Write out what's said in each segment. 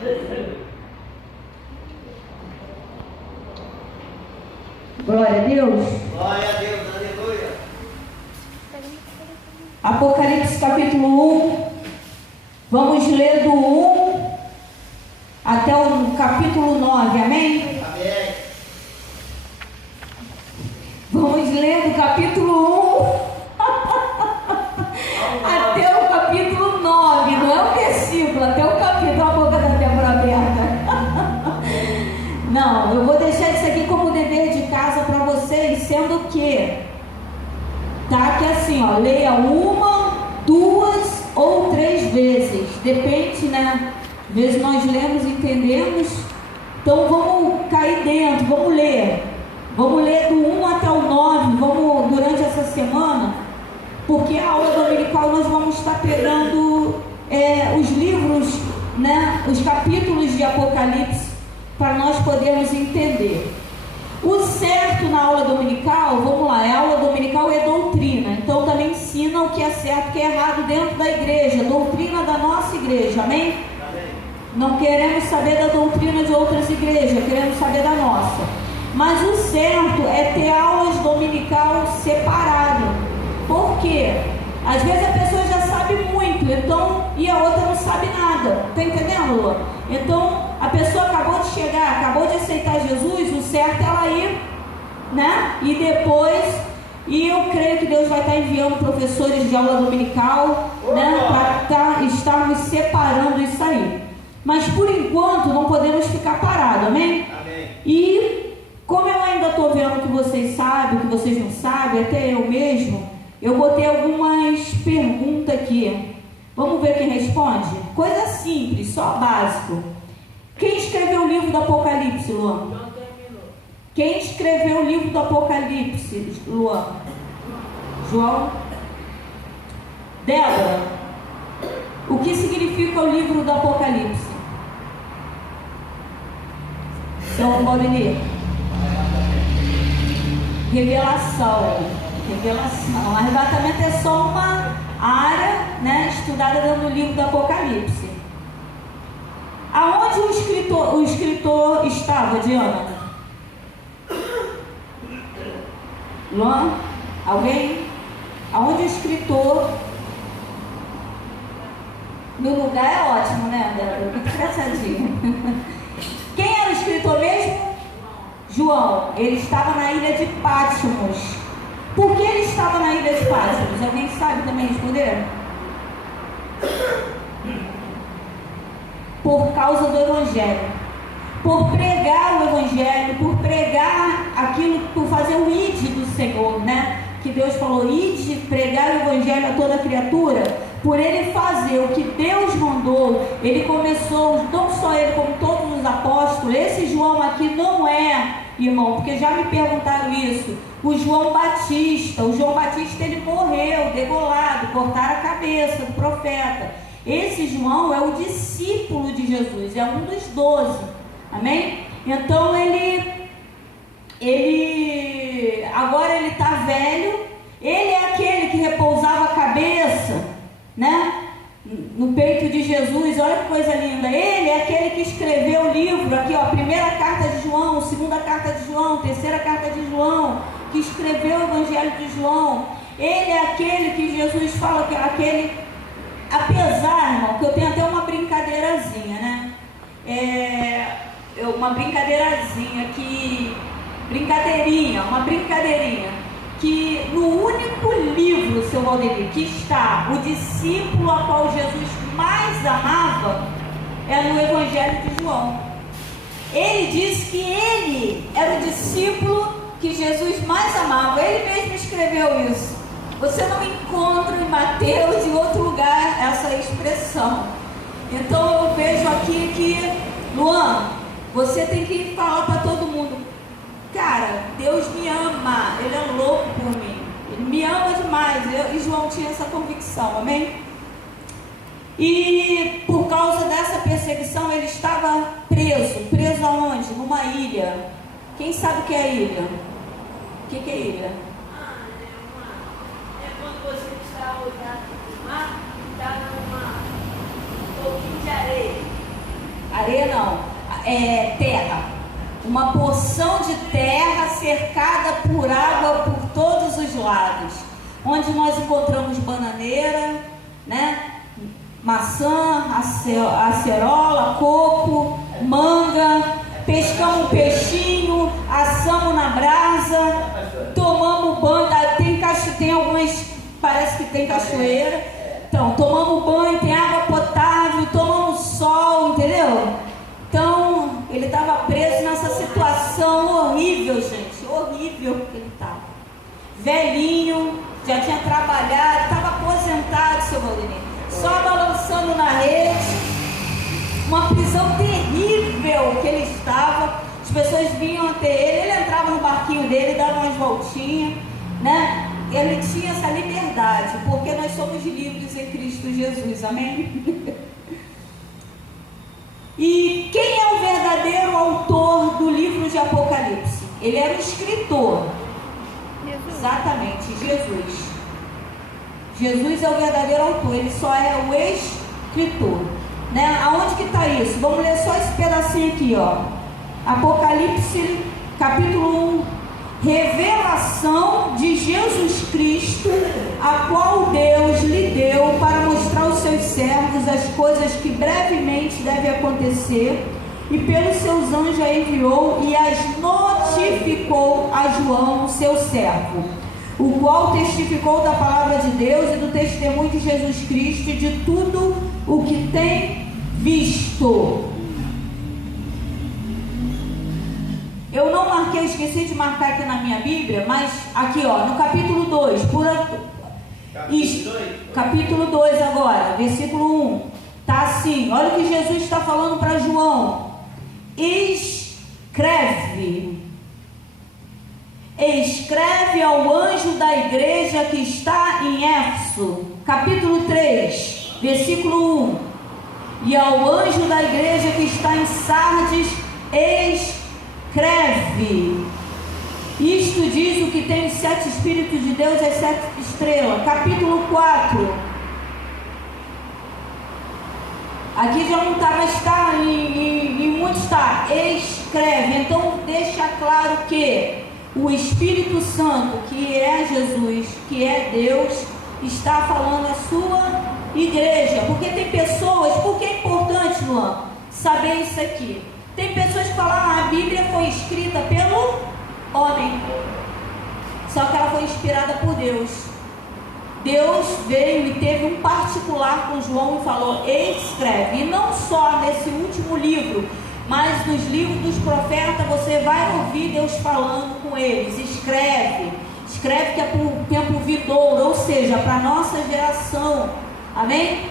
Glória a Deus. Glória a Deus, aleluia. Apocalipse capítulo 1. Vamos ler do 1 até o capítulo 9, amém? Amém. Vamos ler do capítulo 1 até o capítulo 9, não é um versículo, até o capítulo, a boca da Débora aberta. Não, eu vou deixar isso aqui como dever de casa para vocês, sendo que tá aqui assim, ó, leia 1, 2 ou 3 vezes, depende, né? Às vezes nós lemos e entendemos, então vamos cair dentro, vamos ler do 1 até o 9, vamos durante essa semana, porque a aula dominical nós vamos estar pegando os livros, né? Os capítulos de Apocalipse, para nós podermos entender. O certo na aula dominical, vamos lá, a aula dominical é doutrina, então também ensina o que é certo e o que é errado dentro da igreja, doutrina da nossa igreja, amém? Amém. Não queremos saber da doutrina de outras igrejas, queremos saber da nossa. Mas o certo é ter aulas dominical separado. Por quê? Às vezes a pessoa já sabe muito, então, e a outra não sabe nada. Está entendendo, Lua? Então, a pessoa acabou de chegar, acabou de aceitar Jesus, o certo é ela ir, né? E depois, eu creio que Deus vai estar enviando professores de aula dominical, né? Para estarmos separando isso aí. Mas por enquanto não podemos ficar parados, amém? Amém. E como eu ainda estou vendo que vocês sabem, que vocês não sabem, até eu mesmo, eu botei algumas perguntas aqui. Vamos ver quem responde? Coisa simples, só básico. Quem escreveu o livro do Apocalipse, Luan? Quem escreveu o livro do Apocalipse, Luan? João? Débora, o que significa o livro do Apocalipse? São Paulinho. Revelação. Arrebatamento é só uma área, né, estudada dentro do livro do Apocalipse. Aonde o escritor estava, Diana? Luan? Alguém? Aonde o escritor... No lugar é ótimo, né, Débora? Muito engraçadinho. Quem era o escritor mesmo? João. Ele estava na ilha de Patmos. Por que ele estava na ilha de Patmos? Alguém sabe também responder? Por causa do Evangelho. Por pregar o Evangelho, por pregar aquilo, por fazer o ide do Senhor, né? Que Deus falou, ide, pregar o Evangelho a toda criatura. Por ele fazer o que Deus mandou, ele começou, não só ele, como todos os apóstolos. Esse João aqui não é, irmão, porque já me perguntaram isso, o João Batista. O João Batista, ele morreu, degolado, cortaram a cabeça do profeta. Esse João é o discípulo de Jesus, é um dos 12, amém? Então agora ele está velho, ele é aquele que repousava a cabeça, né, no peito de Jesus. Olha que coisa linda. Ele é aquele que escreveu o livro aqui, ó, a primeira carta de João, segunda carta de João, terceira carta de João, que escreveu o Evangelho de João. Ele é aquele que Jesus fala que é aquele, apesar, irmão, que eu tenho até uma brincadeirazinha, né, uma brincadeirinha, que no único livro, seu Valdemir, que está o discípulo a qual Jesus mais amava, é no Evangelho de João. Ele disse que ele era o discípulo que Jesus mais amava. Ele mesmo escreveu isso. Você não encontra em Mateus, em outro lugar, essa expressão. Então eu vejo aqui que, Luan, você tem que falar para todo mundo, cara, Deus me ama, Ele é louco por mim, Ele me ama demais. E João tinha essa convicção, amém? E por causa dessa perseguição ele estava preso aonde? Numa ilha. Quem sabe o que é ilha? O que é ilha? É quando você está olhando no mar e está um pouquinho de areia. areia não, terra. Uma porção de terra cercada por água por todos os lados, onde nós encontramos bananeira, né? Maçã, acerola, coco, manga, pescamos peixinho, assamos na brasa, tomamos banho, tem algumas, parece que tem cachoeira, então tomamos banho, tem água potável, tomamos sol, entendeu? Então, ele estava preso nessa situação horrível, gente, horrível que ele estava. Velhinho, já tinha trabalhado, estava aposentado, seu Valdemir. Só balançando na rede, uma prisão terrível que ele estava. As pessoas vinham até ele entrava no barquinho dele, dava umas voltinhas, né? Ele tinha essa liberdade, porque nós somos livres em Cristo Jesus, amém? E quem é o verdadeiro autor do livro de Apocalipse? Ele era o escritor. Jesus. Exatamente, Jesus. Jesus é o verdadeiro autor, ele só é o escritor, né? Aonde que está isso? Vamos ler só esse pedacinho aqui, ó. Apocalipse, capítulo 1. Revelação de Jesus Cristo, a qual Deus lhe deu para mostrar aos seus servos as coisas que brevemente devem acontecer, e pelos seus anjos a enviou e as notificou a João, seu servo, o qual testificou da palavra de Deus e do testemunho de Jesus Cristo e de tudo o que tem visto. Eu não marquei, esqueci de marcar aqui na minha Bíblia, mas aqui ó, no capítulo 2, capítulo 2 agora, versículo 1, tá assim, olha o que Jesus está falando para João: escreve ao anjo da igreja que está em Éfeso, capítulo 3, versículo 1, e ao anjo da igreja que está em Sardes, escreve: isto diz o que tem os 7 Espíritos de Deus e as 7 estrelas. Capítulo 4. Aqui já não está, mas está em muitos está. Escreve. Então deixa claro que o Espírito Santo, que é Jesus, que é Deus, está falando à sua igreja. Porque tem pessoas, porque é importante, Luan, saber isso aqui. Tem pessoas que falam, a Bíblia foi escrita pelo homem, só que ela foi inspirada por Deus. Deus veio e teve um particular com João e falou: escreve. E não só nesse último livro, mas nos livros dos profetas você vai ouvir Deus falando com eles: escreve que é para o tempo vindouro, ou seja, para a nossa geração, amém?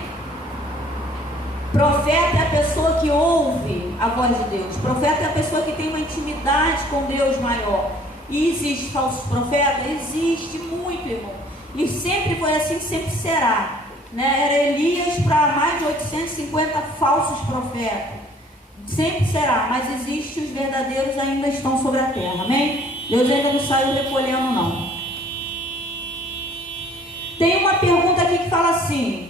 Profeta é a pessoa que ouve a voz de Deus. Profeta é a pessoa que tem uma intimidade com Deus maior. E existe falsos profetas? Existe muito, irmão. E sempre foi assim, sempre será, né? Era Elias para mais de 850 falsos profetas. Sempre será, mas existe, os verdadeiros ainda estão sobre a terra, amém? Deus ainda não saiu recolhendo, não. Tem uma pergunta aqui que fala assim,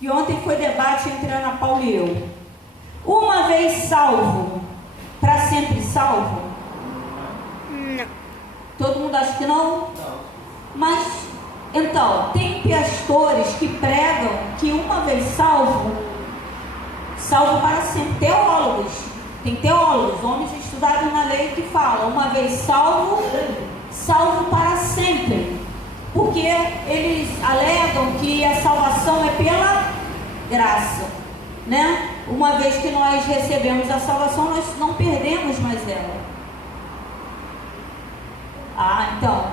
que ontem foi debate entre Ana Paula e eu: uma vez salvo, para sempre salvo? Não. Todo mundo acha que não? Não. Mas, então, tem pastores que pregam que uma vez salvo para sempre. Teólogos, tem teólogos, homens estudados na lei, que falam: uma vez salvo para sempre. Porque eles alegam que a salvação é pela graça, né? Uma vez que nós recebemos a salvação, nós não perdemos mais ela. Então,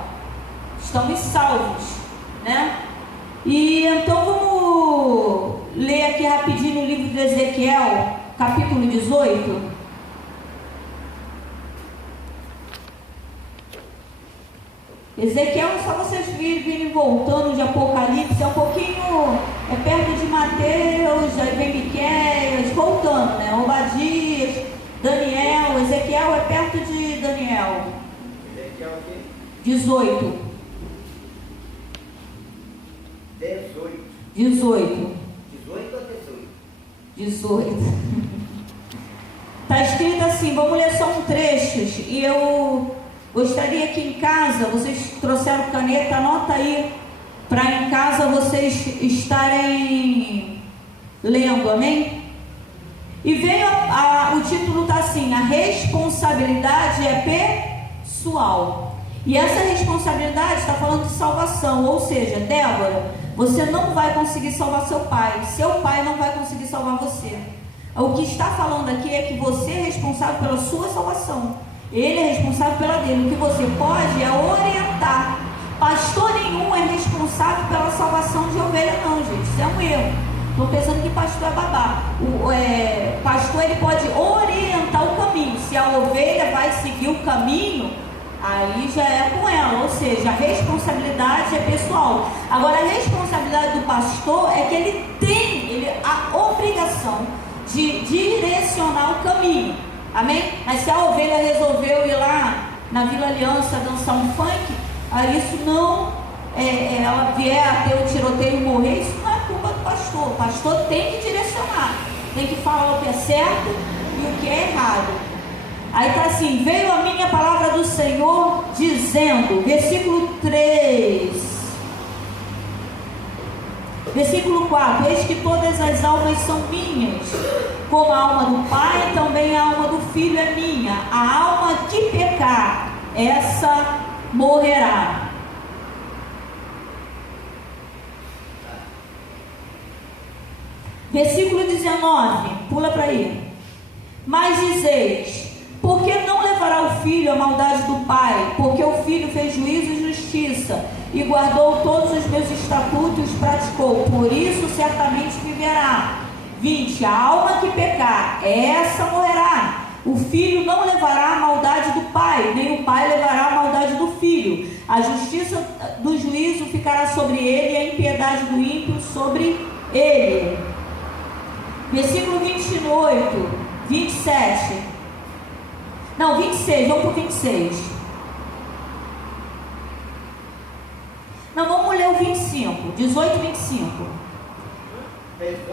estamos salvos, né? E então vamos ler aqui rapidinho no livro de Ezequiel, capítulo 18. Ezequiel é só vocês virem voltando de Apocalipse, é um pouquinho, é perto de Mateus, aí vem Miqueias, voltando, né? Obadias, Daniel. Ezequiel é perto de Daniel. Ezequiel o quê? 18. 18 ou 18? 18. Está escrito assim, vamos ler só um trecho, e eu gostaria que em casa, vocês trouxeram caneta, anota aí, para em casa vocês estarem lendo, amém? E veio, o título está assim, a responsabilidade é pessoal. E essa responsabilidade está falando de salvação, ou seja, Débora, você não vai conseguir salvar seu pai não vai conseguir salvar você. O que está falando aqui é que você é responsável pela sua salvação, ele é responsável pela dele. O que você pode é orientar. Pastor nenhum é responsável pela salvação de ovelha não, gente, isso é um erro. Estou pensando que pastor é babá. Pastor, ele pode orientar o caminho. Se a ovelha vai seguir o caminho, aí já é com ela, ou seja, a responsabilidade é pessoal. Agora, a responsabilidade do pastor é que ele tem a obrigação de direcionar o caminho, amém? Mas se a ovelha resolveu ir lá na Vila Aliança dançar um funk, aí isso não, ela vier a ter um tiroteio e morrer, isso não é culpa do pastor. O pastor tem que direcionar, tem que falar o que é certo e o que é errado. Aí está assim, veio a minha palavra do Senhor dizendo, versículo 3, versículo 4, eis que todas as almas são minhas, como a alma do Pai, também a alma do Filho é minha. A alma que pecar, essa morrerá. Versículo 19, pula para aí. Mas dizeis, por que não levará o filho a maldade do pai? Porque o filho fez juízo e justiça, e guardou todos os meus estatutos e praticou, por isso certamente viverá. 20, a alma que pecar, essa morrerá. O filho não levará a maldade do pai, nem o pai levará a maldade do filho. A justiça do juízo ficará sobre ele, e a impiedade do ímpio sobre ele. Versículo 28, 27. Não, 26, vamos para o 26. Não, vamos ler o 25, 18, 25.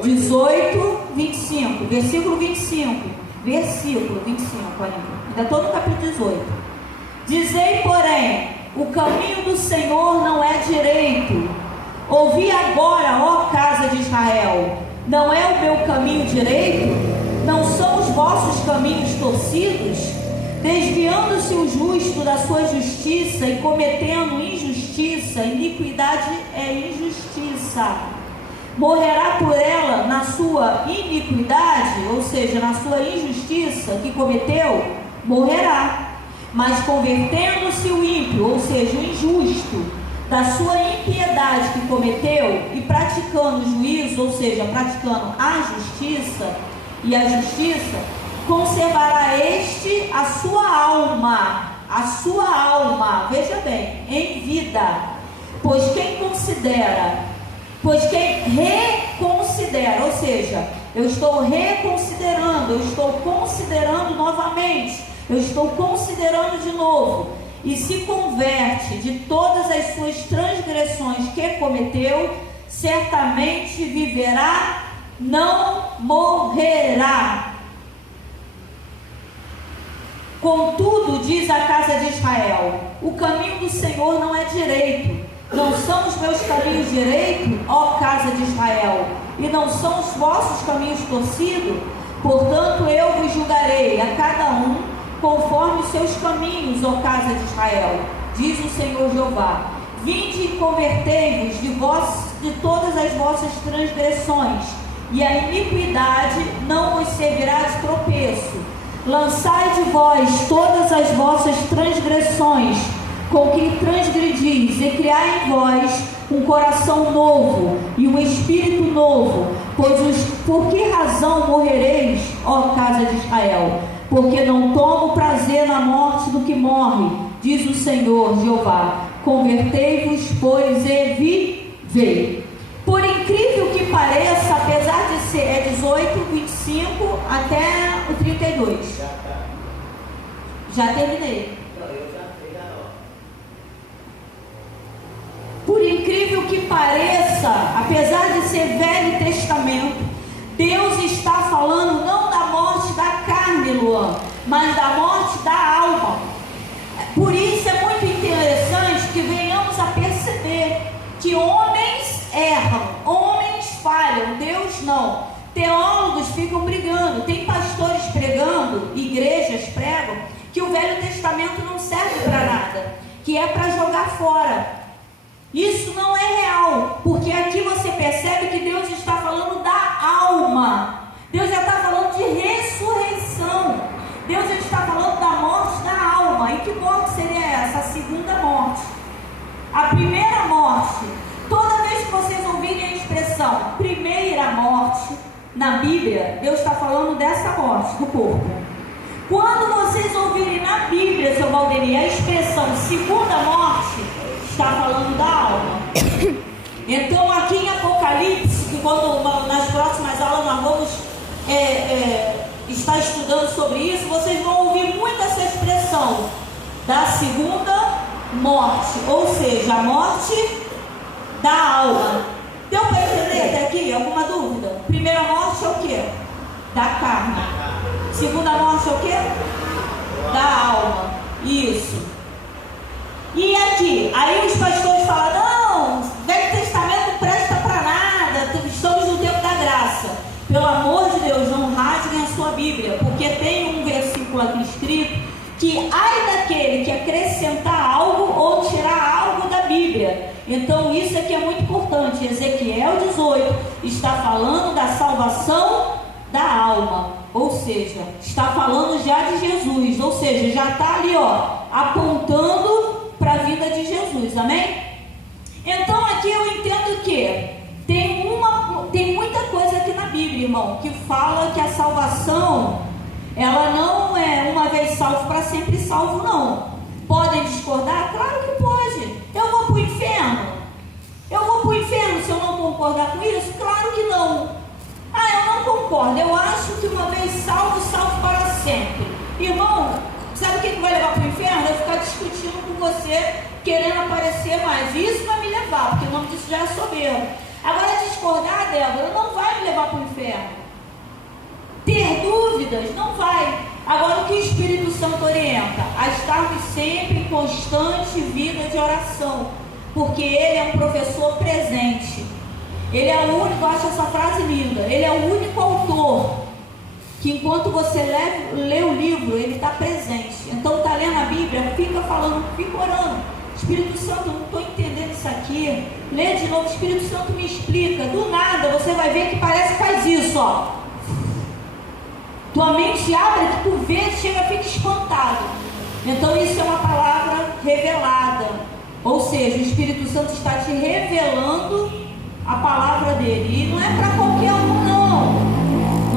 18, 25, versículo 25. Versículo 25 ainda. Ainda estou no capítulo 18. Dizei, porém, o caminho do Senhor não é direito. Ouvi agora, ó casa de Israel, não é o meu caminho direito? Não são os vossos caminhos torcidos? Desviando-se o justo da sua justiça e cometendo injustiça, iniquidade é injustiça. Morrerá por ela na sua iniquidade, ou seja, na sua injustiça que cometeu, morrerá. Mas convertendo-se o ímpio, ou seja, o injusto, da sua impiedade que cometeu e praticando o juízo, ou seja, praticando a justiça e a justiça, conservará este a sua alma, veja bem, em vida. Pois quem reconsidera, ou seja, eu estou reconsiderando, eu estou considerando novamente, eu estou considerando de novo, e se converte de todas as suas transgressões que cometeu, certamente viverá, não morrerá. Contudo, diz a casa de Israel, o caminho do Senhor não é direito. Não são os meus caminhos direitos, ó casa de Israel, e não são os vossos caminhos torcidos? Portanto, eu vos julgarei a cada um conforme os seus caminhos, ó casa de Israel, diz o Senhor Jeová. Vinde e convertei-vos de todas as vossas transgressões, e a iniquidade não vos servirá de tropeço. Lançai de vós todas as vossas transgressões, com que transgredis, e criai em vós um coração novo e um espírito novo. Por que razão morrereis, ó casa de Israel? Porque não tomo prazer na morte do que morre, diz o Senhor Jeová. Convertei-vos, pois, e vivei. Por incrível que pareça, apesar de ser 18, 25 até o 32. Já terminei. Por incrível que pareça, apesar de ser Velho Testamento, Deus está falando não da morte da carne, mas da morte da alma. Por isso é muito interessante que venhamos a perceber que homens erram, homens falham, Deus não. Teólogos ficam brigando, tem pastores pregando, igrejas pregam, que o Velho Testamento não serve para nada, que é para jogar fora. Isso não é real, porque aqui você percebe que Deus está falando da alma. Deus já está falando de ressurreição. Deus já está falando da morte da alma. E que morte seria essa? A segunda morte. A primeira morte. Toda vez que vocês ouvirem a expressão primeira morte na Bíblia, Deus está falando dessa morte do corpo. Quando vocês ouvirem na Bíblia, seu Valderi, a expressão segunda morte, está falando da alma. Então aqui em Apocalipse, que quando nas próximas aulas nós vamos estar estudando sobre isso, vocês vão ouvir muito essa expressão da segunda morte, ou seja, a morte da alma. Deu para entender até aqui? Alguma dúvida? Primeira morte é o quê? Da carne. Segunda morte é o quê? Da alma. Isso. E aqui, aí os pastores falam, não, Velho Testamento não presta para nada, estamos no tempo da graça. Pelo amor de Deus, não rasguem a sua Bíblia, porque tem um versículo aqui escrito que ai daquele que acrescentar algo ou tirar algo da Bíblia. Então isso aqui é muito importante. Ezequiel 18 está falando da salvação da alma, ou seja, está falando já de Jesus, ou seja, já está ali apontando para a vida de Jesus, amém? Então aqui eu entendo que tem muita coisa aqui na Bíblia, irmão, que fala que a salvação, ela não é uma vez salvo para sempre salvo, não. Podem discordar? Claro que pode. Eu vou para o inferno? Eu vou para o inferno se eu não concordar com isso? Claro que não. Eu não concordo. Eu acho que uma vez salvo, salvo para sempre. Irmão, sabe o que vai levar para o inferno? Eu ficar discutindo com você, querendo aparecer mais. Isso vai me levar, porque o nome disso já é soberbo. Agora, discordar, Débora, não vai me levar para o inferno. Ter dúvidas, não vai. Agora, o que o Espírito Santo orienta? A estarmos sempre em constante vida de oração, porque Ele é um professor presente. Ele é o único, eu acho essa frase linda, Ele é o único autor que enquanto você lê o livro, ele está presente. Então está lendo a Bíblia, fica falando, fica orando. Espírito Santo, eu não estou entendendo isso aqui. Lê de novo, Espírito Santo me explica. Do nada você vai ver que parece que faz isso, Tua mente abre, que tu vê, chega, fica espantado. Então isso é uma palavra revelada. Ou seja, o Espírito Santo está te revelando a palavra dele. E não é para qualquer um, não.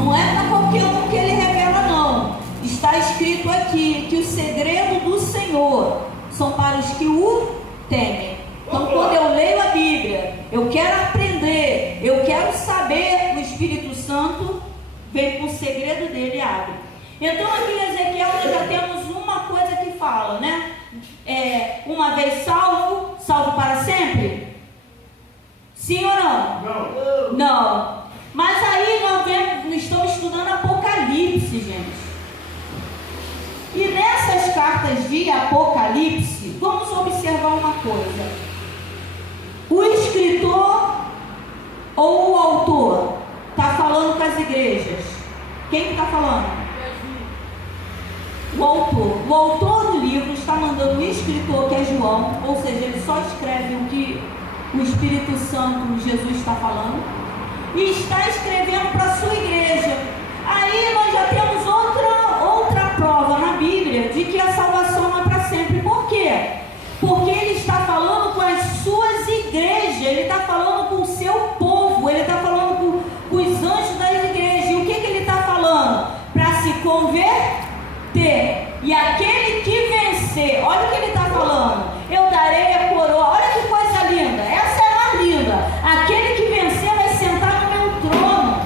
Não é para qualquer um que ele revela, não. Está escrito aqui que o segredo do Senhor são para os que o temem. Então, quando eu leio a Bíblia, eu quero aprender, eu quero saber, o Espírito Santo vem com o segredo dele e abre. Então, aqui em Ezequiel nós já temos uma coisa que fala, né? Uma vez salvo, salvo para sempre? Sim ou não? Não. Não. Mas aí nós estamos estudando Apocalipse, gente. E nessas cartas de Apocalipse, vamos observar uma coisa. O escritor ou o autor está falando com as igrejas. Quem que está falando? O autor. O autor do livro está mandando o escritor, que é João, ou seja, ele só escreve o que o Espírito Santo, Jesus, está falando, e está escrevendo para a sua igreja. Aí nós já temos outra prova na Bíblia de que a salvação não é para sempre. Por quê? Porque ele está falando com as suas igrejas, ele está falando com o seu povo, ele está falando com os anjos das igrejas. E o que ele está falando? Para se converter. E aquele que vencer, olha o que ele está falando, eu darei a coroa. Olha que coisa linda, essa é a mais linda. Aquele que vencer vai sentar no meu trono.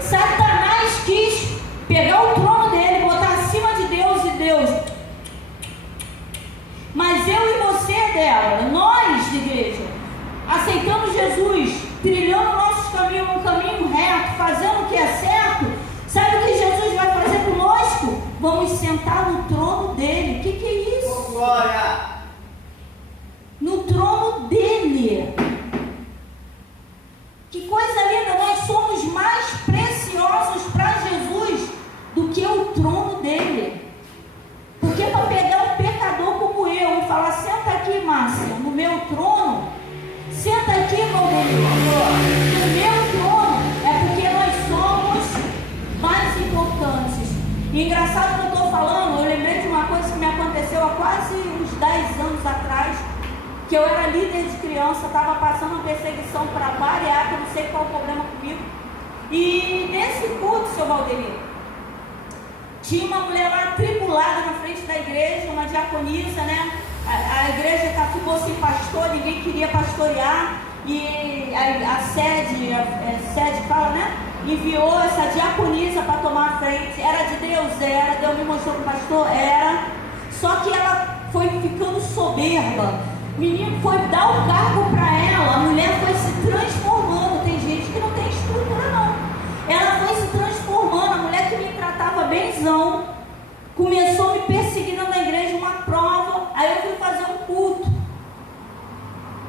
Satanás quis pegar o trono dele, botar acima de Deus, e Deus. Mas eu e você, dela, nós, igreja, aceitamos Jesus, trilhando nossos caminhos, um caminho reto, fazendo o que é certo. Sabe o que Jesus vai fazer conosco? Vamos sentar no trono dele. O que é isso? Glória! No trono dele. Que coisa linda, nós somos mais preciosos para Jesus do que o trono dele. Porque para pegar um pecador como eu e falar, senta aqui, Márcia, no meu trono, senta aqui, Valdemir, no meu trono, é porque nós somos mais importantes. E engraçado que eu estou falando, eu lembrei de uma coisa que me aconteceu há quase uns 10 anos atrás, que eu era líder de criança, estava passando uma perseguição para variar, que eu não sei qual o problema comigo. E nesse culto, seu Valdemir, tinha uma mulher lá atribulada na frente da igreja, uma diaconisa, né? A igreja ficou sem pastor, ninguém queria pastorear, e a sede fala, né? Enviou essa diaconisa para tomar a frente. Era de Deus? Era. Deus me mostrou que o pastor era. Só que ela foi ficando soberba. O menino foi dar o cargo para ela. A mulher foi se transformando. Tem gente que não tem estrutura, não. Ela foi se transformando. A mulher que me tratava benzão começou a me perseguir na igreja, uma prova. Aí eu fui fazer um culto.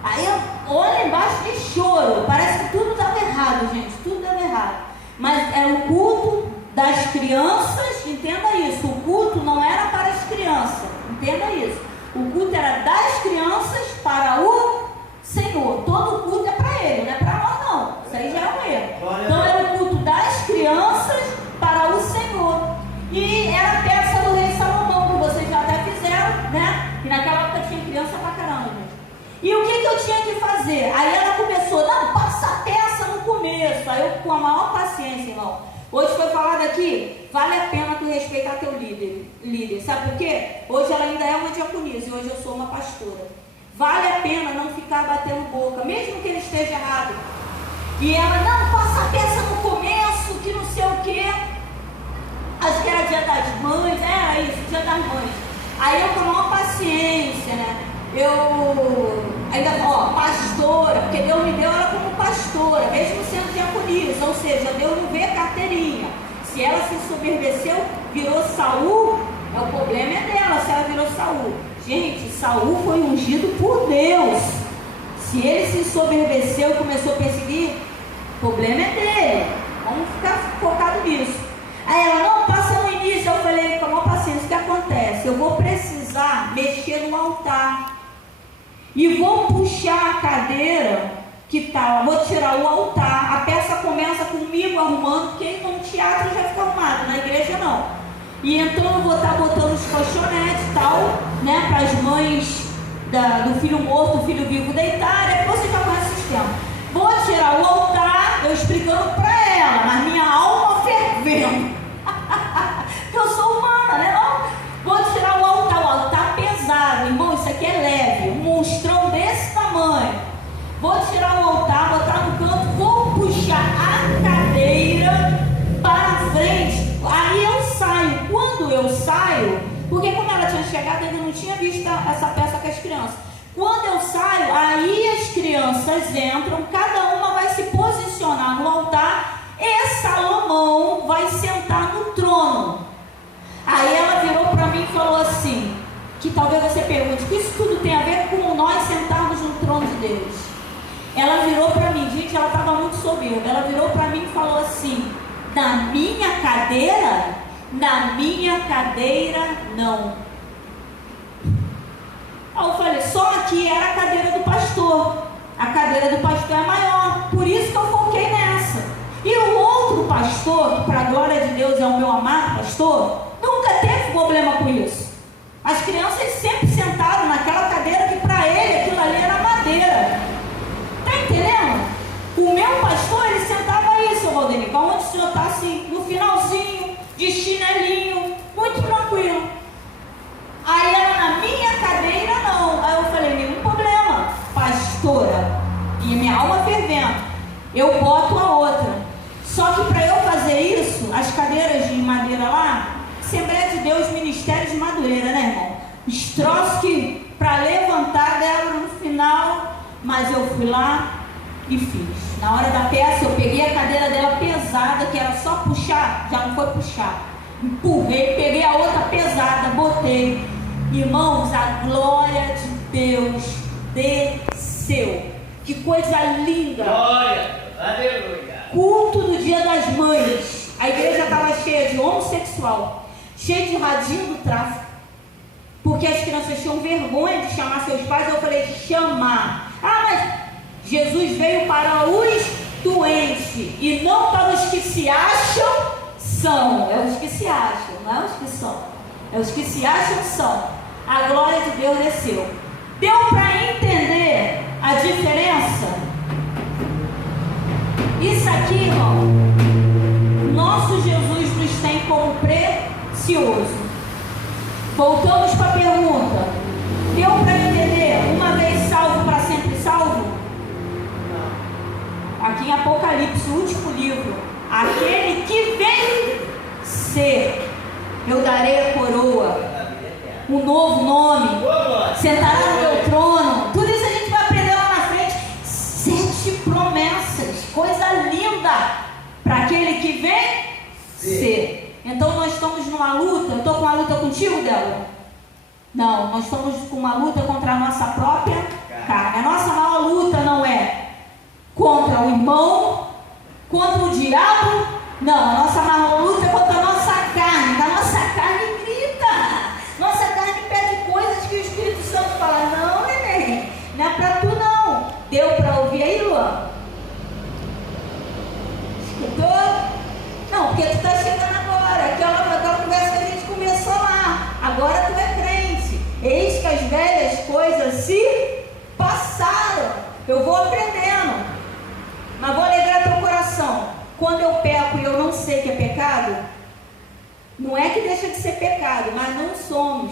Aí eu olho embaixo de choro. Parece que tudo estava errado, gente. Tudo estava errado. Mas era o culto das crianças. Entenda isso. O culto não era para as crianças. Entenda isso. O culto era das crianças para o Senhor. Todo culto é para ele, não é para nós não. Isso aí já é um erro. Então era o culto das crianças para o Senhor. E era a peça do rei Salomão, que vocês já até fizeram, né? E naquela época tinha criança pra caramba, gente. E o que eu tinha que fazer? Aí ela começou, não, passa a peça no começo. Aí eu, com a maior paciência, irmão. Hoje foi falado aqui, vale a pena tu respeitar teu líder. Sabe por quê? Hoje ela ainda é uma diaconisa e hoje eu sou uma pastora. Vale a pena não ficar batendo boca, mesmo que ele esteja errado. E ela, não, passa a peça no começo, que não sei o quê. Acho que era dia das mães, era isso, dia das mães. Aí eu com a maior paciência, né? Eu ainda falo, pastora, porque Deus me deu ela como pastora, mesmo sendo diaconisa, ou seja, Deus não vê carteirinha. Se ela se soberbeceu, virou Saul, o problema é dela, se ela virou Saul. Gente, Saul foi ungido por Deus. Se ele se soberbeceu e começou a perseguir, o problema é dele. Vamos ficar focado nisso. Aí ela, não, passa no início. Eu falei, com a maior paciência, o que acontece? Eu vou precisar mexer no altar. E vou puxar a cadeira que tá, vou tirar o altar. A peça começa comigo arrumando, porque no teatro já fica arrumado, na igreja não. E então eu vou estar botando os colchonetes e tal, né, para as mães do filho morto, do filho vivo deitarem. Aí você já conhece o sistema. Vou tirar o altar, eu explicando para ela, mas minha alma fervendo. Porque eu sou humana, né? Não? Vou tirar o altar pesado, irmão, isso aqui é leve, um monstrão desse tamanho. Vou tirar o altar, botar no canto, vou puxar a cadeira para frente. Aí eu saio. Quando eu saio, porque como ela tinha chegado, ainda não tinha visto essa peça com as crianças. Quando eu saio, aí as crianças entram, cada uma vai se posicionar no altar e Salomão vai sentar no trono. Aí ela virou para mim e falou assim, que talvez você pergunte, que isso tudo tem a ver com nós sentarmos no trono de Deus. Ela virou para mim, gente, ela estava muito soberba. Ela virou para mim e falou assim, na minha cadeira não. Aí eu falei, só aqui era a cadeira do pastor. A cadeira do pastor é maior, por isso que eu foquei nessa. E o outro pastor, que para a glória de Deus é o meu amado pastor, nunca teve problema com isso. As crianças sempre sentaram naquela cadeira que para ele aquilo ali era madeira. Tá entendendo? O meu pastor, ele sentava aí, seu Valdemir, onde o senhor está assim, no finalzinho, de chinelinho, muito tranquilo. Aí ela, na minha cadeira não. Aí eu falei, nenhum problema, pastora. E minha alma fervendo, eu boto a outra. Só que para eu fazer isso, as cadeiras de madeira lá, Assembleia de Deus, Ministério de Madureira, né, irmão? Os troços que para levantar dela no final, mas eu fui lá e fiz. Na hora da peça, eu peguei a cadeira dela pesada, que era só puxar, já não foi puxar. empurrei, peguei a outra pesada, botei. Irmãos, a glória de Deus desceu. Que coisa linda! Glória, aleluia. Culto do Dia das Mães. A igreja estava cheia de homossexual, cheia de radinho do tráfico, porque as crianças tinham vergonha de chamar seus pais. Eu falei, chamar. Mas Jesus veio para os doentes e não para os que se acham são. É os que se acham, não é os que são. É os que se acham são. A glória de Deus desceu. Deu para entender a diferença? Isso aqui, irmão, nosso Jesus nos tem como precioso. Voltamos para a pergunta. Deu para entender? Uma vez salvo, para sempre salvo? Aqui em Apocalipse, o último livro. Aquele que vencer, eu darei a coroa, um novo nome, sentará no meu trono. Tudo isso a gente vai aprender lá na frente. 7 promessas, coisa linda para aquele que vencer. Então nós estamos numa luta. Eu estou com uma luta contigo, Débora? Não, nós estamos com uma luta contra a nossa própria carne. A nossa maior luta não é contra o irmão, contra o diabo. Não, a nossa maior luta é contra a nossa carne. A nossa carne grita. Nossa carne pede coisas que o Espírito Santo fala, não, neném, não é para tu não. Deu para ouvir aí, Luan? Escutou? Não, porque tu está chegando agora. Aquela conversa que a gente começou lá. Agora tu é crente. Eis que as velhas coisas se passaram. Eu vou aprendendo. Mas vou alegrar teu coração. Quando eu peco e eu não sei que é pecado, não é que deixa de ser pecado, mas não somos,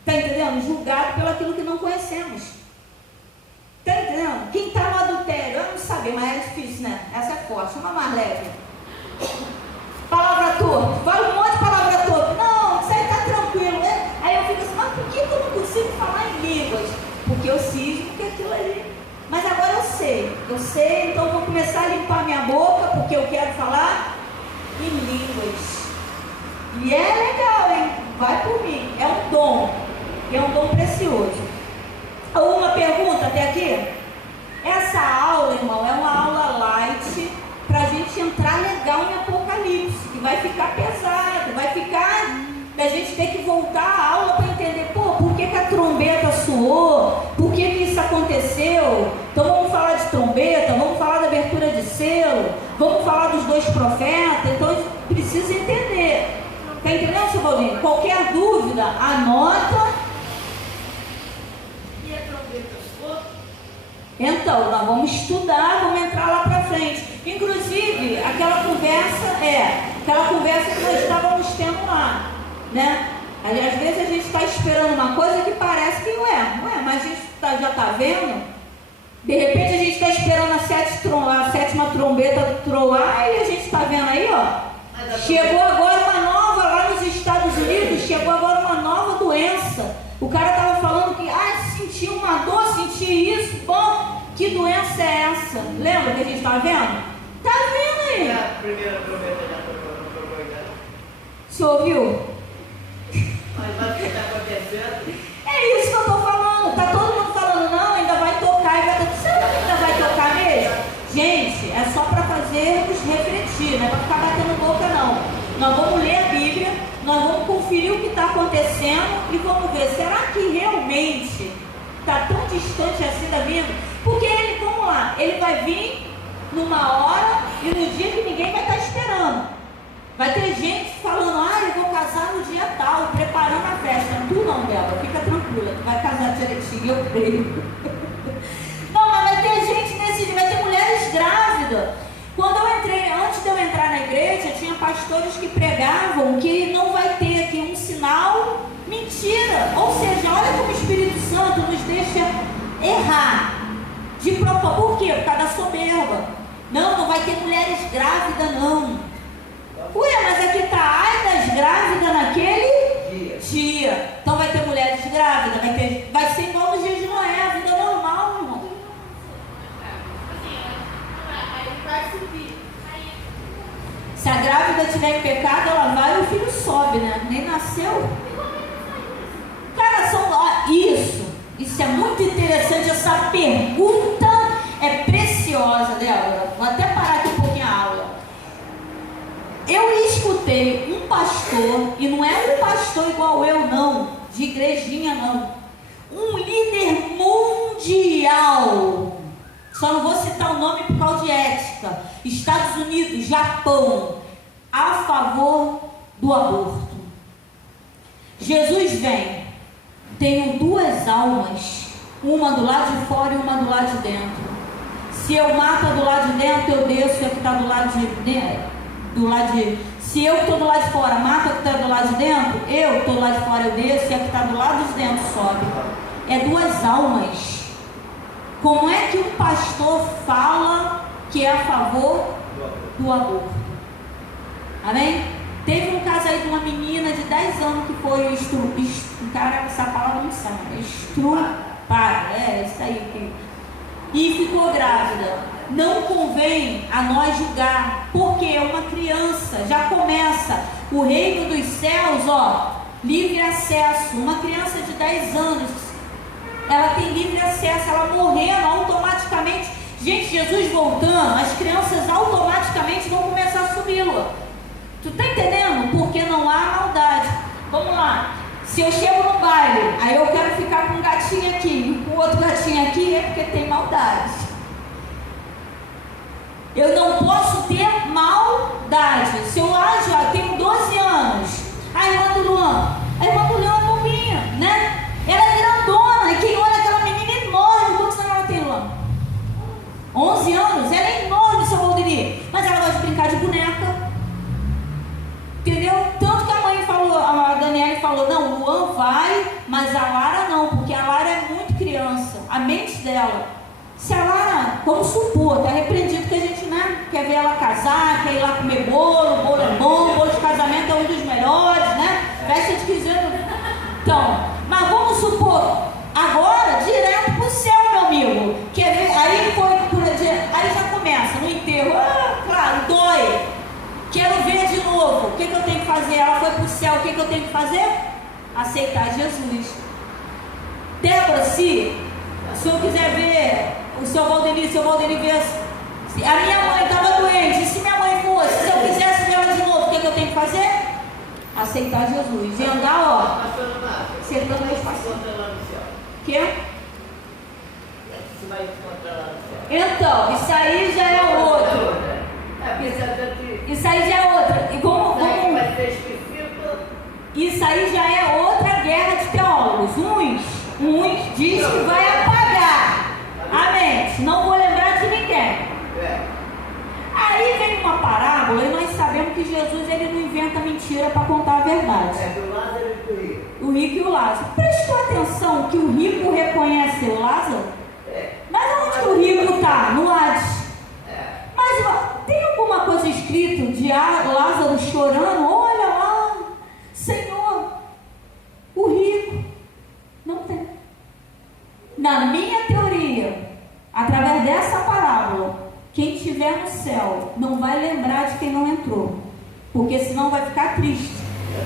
está entendendo? Julgado pelo aquilo que não conhecemos. Está entendendo? Quem está no adultério, eu não sabia, mas é difícil, né? Essa é forte, uma mais leve. Palavra torta, fala um monte de palavra torta. Não, isso aí está tranquilo, né? Aí eu fico assim, mas por que eu não consigo falar em línguas? Porque eu cismo que aquilo ali. Mas agora eu sei, então eu vou começar a limpar minha boca, porque eu quero falar em línguas. E é legal, hein? Vai por mim. É um dom. E é um dom precioso. Uma pergunta até aqui? Essa aula, irmão, é uma aula light para a gente entrar legal em Apocalipse, que vai ficar pesado, vai ficar da gente ter que voltar à aula para entender, por que a trombeta soou? Por que isso aconteceu? Então vamos falar de trombeta, vamos falar da abertura de selo, vamos falar dos 2 profetas. Então a gente precisa entender. Está entendendo, seu Valdinho? Qualquer dúvida, anota. E a trombeta soou? Então, nós vamos estudar, vamos entrar lá para frente. Inclusive, aquela conversa que nós estávamos tendo lá, né? Às vezes a gente está esperando uma coisa que parece que não é, mas a gente já está vendo. De repente a gente está esperando a 7ª trombeta troar e a gente está vendo aí, ó. Chegou agora uma nova lá nos Estados Unidos, chegou agora uma nova doença. O cara estava falando que, senti uma dor, senti isso, bom, que doença é essa? Lembra que a gente estava vendo? Tá vendo aí? A primeira trombeta já tocou ainda. Você ouviu? Mas o que está acontecendo? É isso que eu estou falando. Tá todo mundo falando, não, ainda vai tocar e vai tocar. Será que ainda vai tocar mesmo? Gente, é só para fazermos refletir, não é para ficar batendo boca não. Nós vamos ler a Bíblia, nós vamos conferir o que está acontecendo e vamos ver, será que realmente está tão distante assim da vinda? Porque ele, vamos lá, ele vai vir numa hora e no dia que ninguém vai estar esperando. Vai ter gente falando, eu vou casar no dia tal, preparando a festa. Tu não, Débora, fica tranquila, tu vai casar direitinho, eu creio. Não, mas vai ter gente nesse dia, vai ter mulheres grávidas. Quando eu entrei, antes de eu entrar na igreja, tinha pastores que pregavam que não vai ter aqui um sinal. Mentira! Ou seja, olha como o Espírito Santo nos deixa errar. De propósito. Por quê? Por causa da soberba. Não vai ter mulheres grávidas, não. Ué, mas aqui está das grávidas naquele dia. Então vai ter mulheres grávidas, vai ser igual nos dias de Noé, a vida normal, irmão. Se a grávida grávida estiver em pecado, ela vai e o filho sobe, né? Nem nasceu. Cara, isso é muito interessante. Essa pergunta é preciosa, Débora. Vou até parar aqui um pouquinho a aula. Eu escutei um pastor, e não é um pastor igual eu não, de igrejinha não, um líder mundial, só não vou citar o nome por causa de ética, Estados Unidos, Japão, a favor do aborto. Jesus vem, tenho duas almas, uma do lado de fora e uma do lado de dentro. Se eu mato a do lado de dentro, eu desço, e a que está do lado de dentro. Se eu que estou do lado de fora mato a que está do lado de dentro, eu que estou do lado de fora eu desço, e a que está do lado de dentro sobe. É duas almas. Como é que um pastor fala que é a favor do aborto? Amém? Teve um caso aí de uma menina de 10 anos que foi cara, essa palavra não sabe, estrupada, isso aí. E ficou grávida. Não convém a nós julgar, porque é uma criança, já começa o reino dos céus, livre acesso. Uma criança de 10 anos, ela tem livre acesso, ela morrendo automaticamente. Gente, Jesus voltando, as crianças automaticamente vão começar a subi-lo. Tu tá entendendo? Porque não há maldade. Vamos lá. Se eu chego no baile, aí eu quero ficar com um gatinho aqui e com outro gatinho aqui, é porque tem maldade. Eu não posso ter maldade. Se eu acho, tenho 12 anos, a irmã do Luan é bobinha, né? Ela é grandona, e quem olha aquela menina é enorme. Quantos anos ela tem, Luan? 11 anos? Ela é enorme, seu Valdemir. Mas ela gosta de brincar de boneca. Entendeu? Tanto que a mãe falou, a Daniela falou, não, o Luan vai, mas a Lara não, porque a Lara é muito criança, a mente dela. Se a Lara, vamos supor, está repreendido que a gente, né, quer ver ela casar, quer ir lá comer bolo, bolo é bom, bolo de casamento é um dos melhores, né? Festa de 15 anos. Então, mas vamos supor, agora, direto para o céu, meu amigo. Quer ver? Aí já começa, no enterro, claro, dói. Quero ver de novo. O que eu tenho que fazer? Ela foi para o céu, o que eu tenho que fazer? Aceitar Jesus. Débora, se eu quiser ver o seu Valdemir vê, se a minha mãe estava doente, se minha mãe fosse, se eu quisesse ver ela de novo, o que eu tenho que fazer? Aceitar Jesus. E andar, acertando a espaço. O quê? Então, isso aí já é outro. Isso aí já é outra. E como isso aí já é outra guerra de teólogos. Uns diz que vai apagar. Amém. Não vou lembrar de ninguém. Aí vem uma parábola e nós sabemos que Jesus ele não inventa mentira para contar a verdade. Do Lázaro e do rico. O rico e o Lázaro. Prestou atenção que o rico reconhece o Lázaro? Mas onde que o rico está? No Hades. Mas tem alguma coisa escrita de Lázaro chorando? Olha lá, Senhor, o rico. Não tem. Na minha teoria, através dessa parábola, quem estiver no céu não vai lembrar de quem não entrou, porque senão vai ficar triste.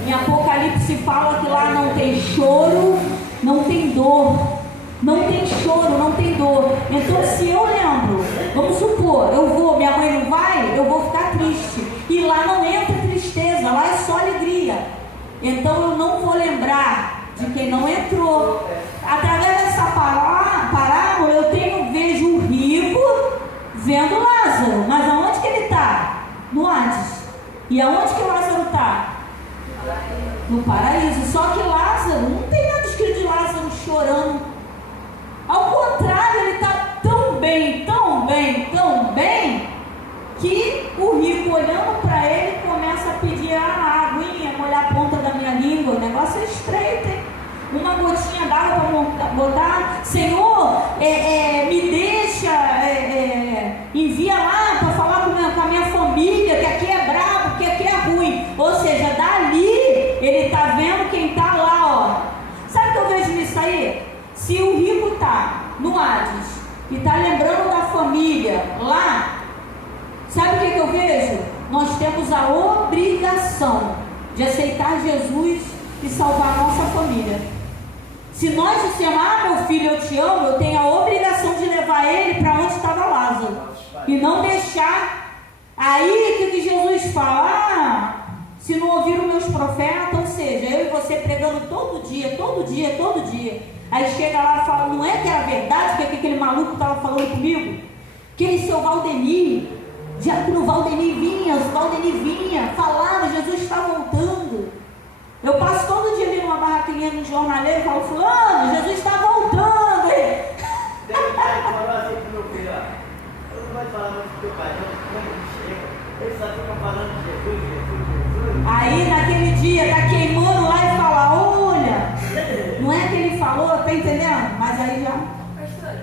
Em Apocalipse fala que lá não tem choro, não tem dor. Não tem choro, não tem dor. Então, se eu lembro, vamos supor, eu vou, minha mãe não vai, eu vou ficar triste. E lá não entra tristeza, lá é só alegria. Então, eu não vou lembrar de quem não entrou. Através dessa parábola, eu vejo o rico vendo Lázaro. Mas aonde que ele está? No Hades. E aonde que Lázaro está? No paraíso. Só que Lázaro, não tem nada escrito de Lázaro chorando. Ao contrário, ele está tão bem, que o rico olhando para ele começa a pedir a aguinha, molhar a ponta da minha língua. O negócio é estreito, hein? Uma gotinha d'água para botar. Senhor, me deixa, envia lá para falar com a minha família, que aqui é brabo, que aqui é ruim. Ou seja, dali ele está vendo quem está lá, Sabe o que eu vejo nisso aí? Se o rico está no Hades e está lembrando da família lá, sabe o que eu vejo? nós temos a obrigação de aceitar Jesus e salvar a nossa família. Se nós dissermos, meu filho, eu te amo, eu tenho a obrigação de levar ele para onde estava Lázaro. E não deixar. Aí que Jesus fala, se não ouviram meus profetas, ou seja, eu e você pregando todo dia. Aí chega lá e fala, não é que era verdade que aquele maluco estava falando comigo? Aquele seu Valdemir, já que o Valdemir vinha, falava, Jesus está voltando. Eu passo todo dia ali numa barraquinha no jornaleiro e falo, fulano, Jesus está voltando. Deve falar assim pro meu filho, ó, eu não vou falar muito do teu pai, não, quando ele chega, ele só fica falando de Jesus. Aí naquele dia tá queimando lá e fala, olha, não é que ele falou, tá entendendo? Mas aí já... Pastor,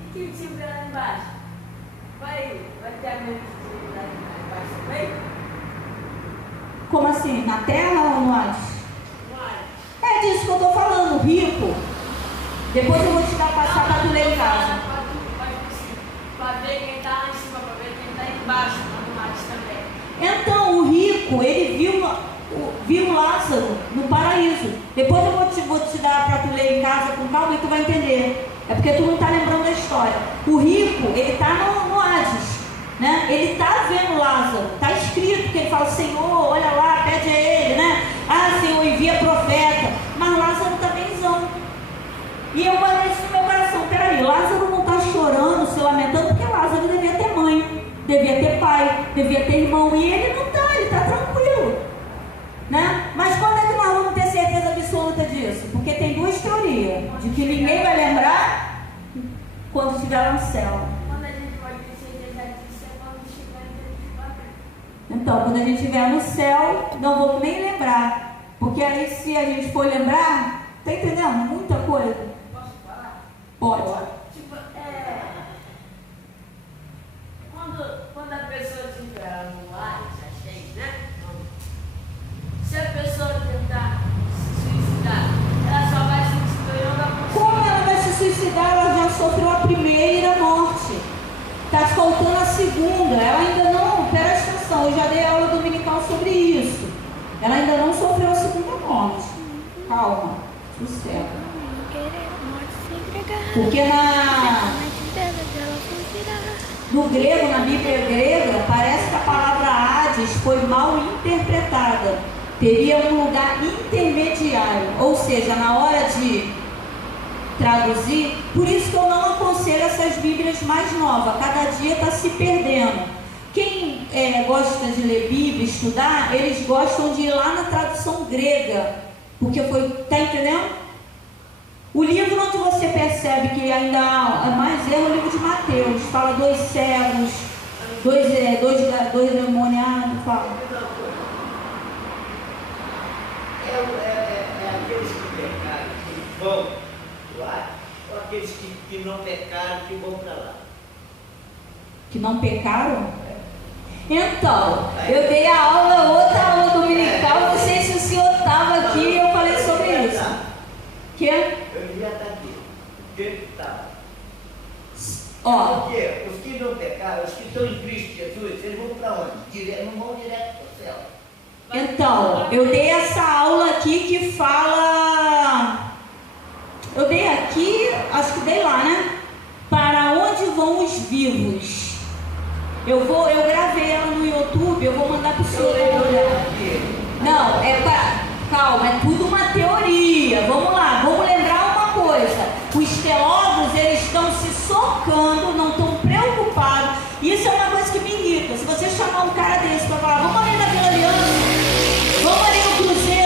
e que o time lá embaixo? Vai ter a mesma time lá embaixo também? Como assim? Na terra ou no Hades? É disso que eu estou falando, rico. Depois eu vou te dar passar para tu ler em casa. Para ver quem está lá em cima, para ver quem está embaixo, no Hades também. Então, o rico, ele viu Lázaro no paraíso. Depois eu vou te dar para tu ler em casa com calma e tu vai entender. É porque tu não está lembrando da história. O rico, ele está no Hades. Né? Ele está vendo Lázaro, está escrito que ele fala, Senhor, olha lá, pede a ele, né? Senhor, envia profeta. Mas Lázaro está benzão. E eu falei isso no meu coração, peraí, Lázaro não está chorando, se lamentando, porque Lázaro devia ter mãe, devia ter pai, devia ter irmão, e ele não está, ele está tranquilo, né? Mas quando é que nós vamos ter certeza absoluta disso? Porque tem duas teorias, de que ninguém vai lembrar quando estiver lá no céu. Então, quando a gente estiver no céu, não vamos nem lembrar. Porque aí, se a gente for lembrar, tá entendendo? Muita coisa. Posso falar? Pode. Tipo, quando a pessoa estiver no ar, já sei, né? Se a pessoa tentar se suicidar, ela só vai se suicidar. Como ela vai se suicidar? Ela já sofreu a primeira morte. Está faltando a segunda. Ela ainda não, presta atenção, eu já dei aula dominical sobre isso. Ela ainda não sofreu a segunda morte. Calma, sossega. Porque no grego, na Bíblia grega, parece que a palavra Hades foi mal interpretada. Teria um lugar intermediário, ou seja, na hora de traduzir, por isso que eu não aconselho essas Bíblias mais novas, cada dia está se perdendo. Quem gosta de ler Bíblia, estudar, eles gostam de ir lá na tradução grega, porque tá entendendo? O livro onde você percebe que ainda há mais erro é o livro de Mateus, fala 2 cegos, dois demoniados, fala. É aqueles que pecaram, que vão lá, ou aqueles que não pecaram, que vão para lá? Que não pecaram? Então, eu dei outra aula dominical, não sei se o senhor estava aqui e eu falei sobre isso. Que? Eu devia estar aqui. Porque estava. Porque os que não pecaram, os que estão em Cristo Jesus, eles vão para onde? Não vão direto para o céu. Então, eu dei essa aula aqui que fala... Eu dei aqui, acho que dei lá, né? Para onde vão os vivos? Eu gravei ela no YouTube, eu vou mandar para o senhor olhar. Não, calma, é tudo uma teoria. Vamos lá, vamos lembrar uma coisa. Os teólogos, eles estão se socando, não estão preocupados. Isso é uma coisa que me irrita. Se você chamar um cara desse para falar, vamos ali na Vila Aliança, vamos ali no Cruzeiro.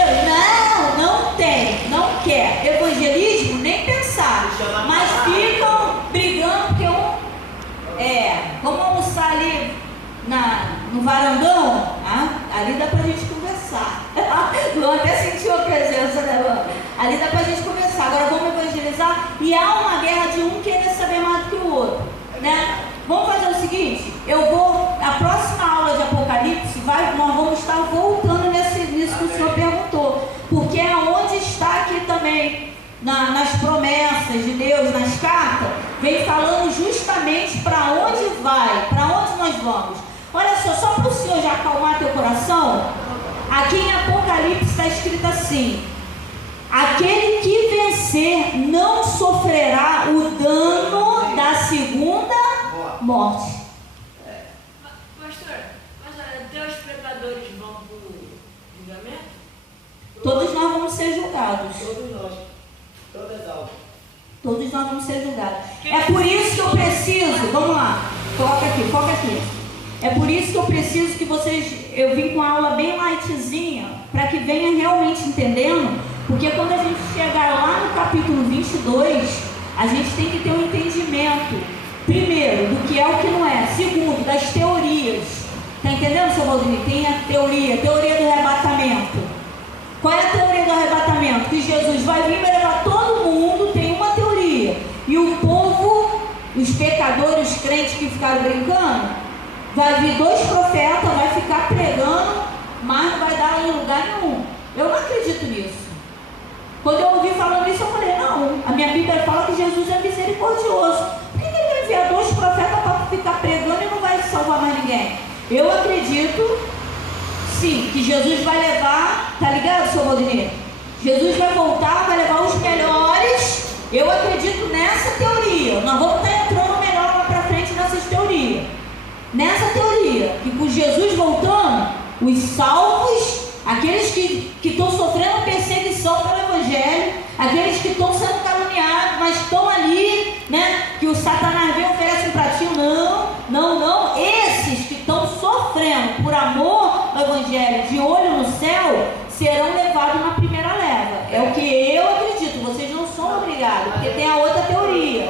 Não tem, não quer. Evangelismo, nem pensar. Mas ficam brigando porque vamos almoçar ali no varandão, ali dá pra gente conversar. Luan até sentiu a presença, né, Luan? Ali dá pra gente conversar. Agora vamos evangelizar e há uma guerra de um querer saber mais do que o outro, né? Vamos fazer o seguinte, a próxima aula de Apocalipse, nós vamos estar voltando nisso que o senhor perguntou, porque é onde está aqui também, nas promessas de Deus, nas cartas, vem falando justamente para onde vai, para onde nós vamos. Olha só para o Senhor já acalmar teu coração, aqui em Apocalipse está escrito assim: aquele que vencer não sofrerá o dano da segunda morte. Pastor, mas olha, os pecadores vão para o julgamento? Todos nós vamos ser julgados. Todos nós. Todas almas. Todos nós vamos ser julgados. É por isso que eu preciso, vamos lá, foca aqui. É por isso que eu preciso que vocês, eu vim com uma aula bem lightzinha, para que venha realmente entendendo, porque quando a gente chegar lá no capítulo 22, a gente tem que ter um entendimento, primeiro, do que é o que não é, segundo, das teorias. Está entendendo, seu Valdemir? Tem a teoria do arrebatamento. Qual é a teoria do arrebatamento? Que Jesus vai vir e vai levar todo mundo, tem uma teoria. E o povo, os pecadores, os crentes que ficaram brincando, vai vir 2 profetas, vai ficar pregando, mas não vai dar em lugar nenhum. Eu não acredito nisso. Quando eu ouvi falando isso, eu falei, não, a minha Bíblia fala que Jesus é misericordioso. Por que ele vai enviar 2 profetas para ficar pregando e não vai salvar mais ninguém? Eu acredito, sim, que Jesus vai levar, tá ligado, seu Valdemir? Jesus vai voltar, vai levar os melhores. Eu acredito nessa teoria. Nós vamos estar entrando melhor lá para frente nessas teorias. Nessa teoria, que com Jesus voltando, os salvos, aqueles que estão sofrendo perseguição pelo Evangelho, aqueles que estão sendo caluniados, mas estão ali, né? Que o Satanás vem e oferece um pratinho. Não. Esses que estão sofrendo por amor ao Evangelho, de olho no céu, serão levados na primeira leva. É o que eu acredito. Vocês não são obrigados, porque tem a outra teoria.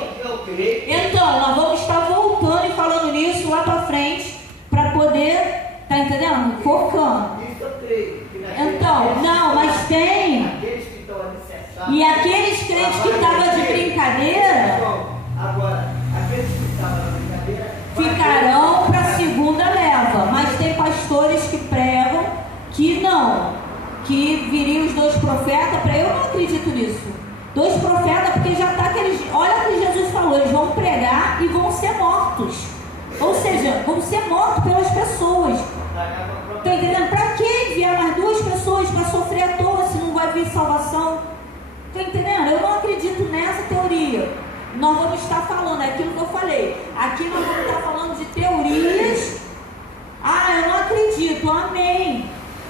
Então, nós vamos estar voltando e falando nisso lá para frente, para poder, tá entendendo? Focando. Então, não, mas tem. E aqueles crentes que estavam de brincadeira, agora, aqueles que estavam na brincadeira ficarão para a segunda leva. Mas tem pastores que pregam que não, que viriam os 2 profetas. Eu não acredito nisso. 2 profetas, porque já está aqueles. Olha o que Jesus falou: eles vão pregar e vão ser mortos. Ou seja, vão ser mortos pelas pessoas. Está entendendo? Para que enviar mais 2 pessoas para sofrer à toa se não vai vir salvação? Está entendendo? Eu não acredito nessa teoria. Nós vamos estar falando, é aquilo que eu falei. Aqui nós vamos estar falando de teorias. Eu não acredito, amém.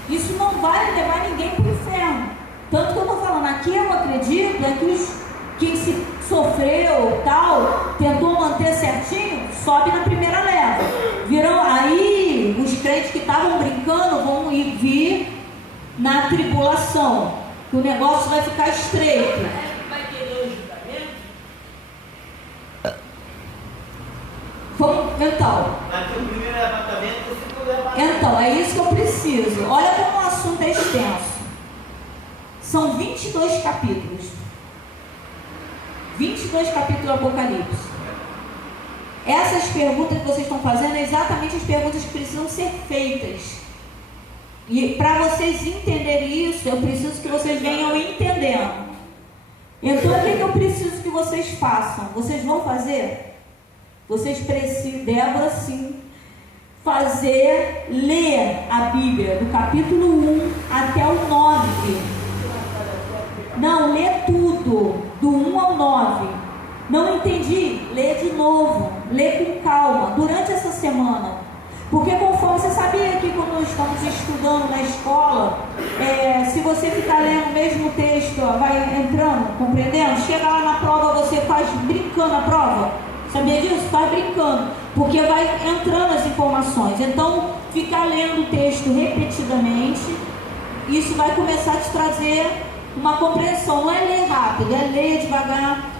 Isso não vai levar ninguém para o inferno. Tanto que eu estou falando, aqui eu acredito é que os que se sofreu, tal, tentou manter certinho, sobe na primeira leva. Virão aí, os crentes que estavam brincando vão vir na tribulação, que o negócio vai ficar estreito. Vai ter 2 julgamentos? Então, vai ter o primeiro arrebatamento e o segundo arrebatamento. Então, é isso que eu preciso. Olha como o assunto é extenso. São 22 capítulos. 22 capítulos do Apocalipse. Essas perguntas que vocês estão fazendo é exatamente as perguntas que precisam ser feitas. E para vocês entenderem isso, eu preciso que vocês venham entendendo. Então, o que eu preciso que vocês façam? Vocês vão fazer? Vocês precisam, Débora, sim, ler a Bíblia, do capítulo 1 até o 9. Não, lê tudo, do 1 ao 9. Não entendi? Lê de novo, lê com calma, durante essa semana. Porque conforme você sabia que quando nós estamos estudando na escola, se você ficar lendo o mesmo texto, vai entrando, compreendendo? Chega lá na prova, você faz brincando a prova. Sabia disso? Faz brincando, porque vai entrando as informações. Então, ficar lendo o texto repetidamente, isso vai começar a te trazer uma compreensão. Não é ler rápido, é ler devagar.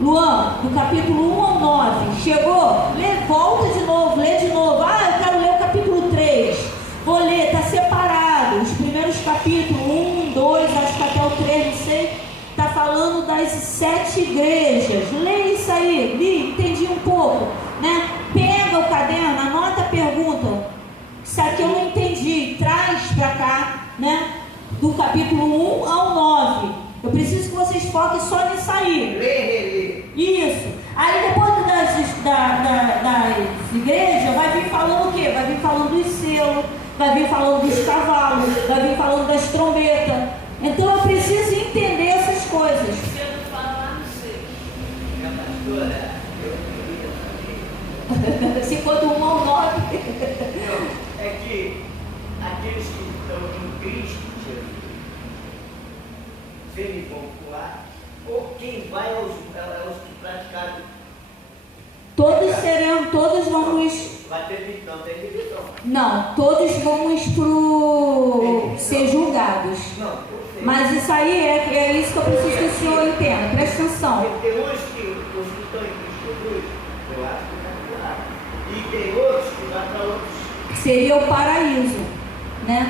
Luan, do capítulo 1 ao 9, chegou? Volta de novo, lê de novo. Eu quero ler o capítulo 3. Vou ler, está separado. Os primeiros capítulos, 1, 2, acho que até o 3, não sei. Está falando das 7 igrejas. Lê isso aí, li, entendi um pouco, né? Pega o caderno, anota a pergunta. Isso aqui eu não entendi, traz para cá, né? Do capítulo 1 ao 9. Eu preciso que vocês foquem só nisso aí. Lê. Isso. Aí depois das igrejas, vai vir falando o quê? Vai vir falando dos selos, vai vir falando dos cavalos, vai vir falando das trombetas. Então eu preciso entender essas coisas. Eu não falo lá no seio. Pastora, eu queria saber. Se for do 1 ao 9. Não, é que aqueles que estão em Cristo Jesus, semi-popular, ou quem vai aos que praticaram. Todos vamos. Vai ter não tem divisão. Não, todos vamos ser julgados. Não, eu sei. Mas isso aí é isso que eu preciso que o senhor entenda. Presta atenção. Tem uns que os que estão em Cristo Jesus, eu acho que está claro. E tem outros que vão para outros. Seria o paraíso, né?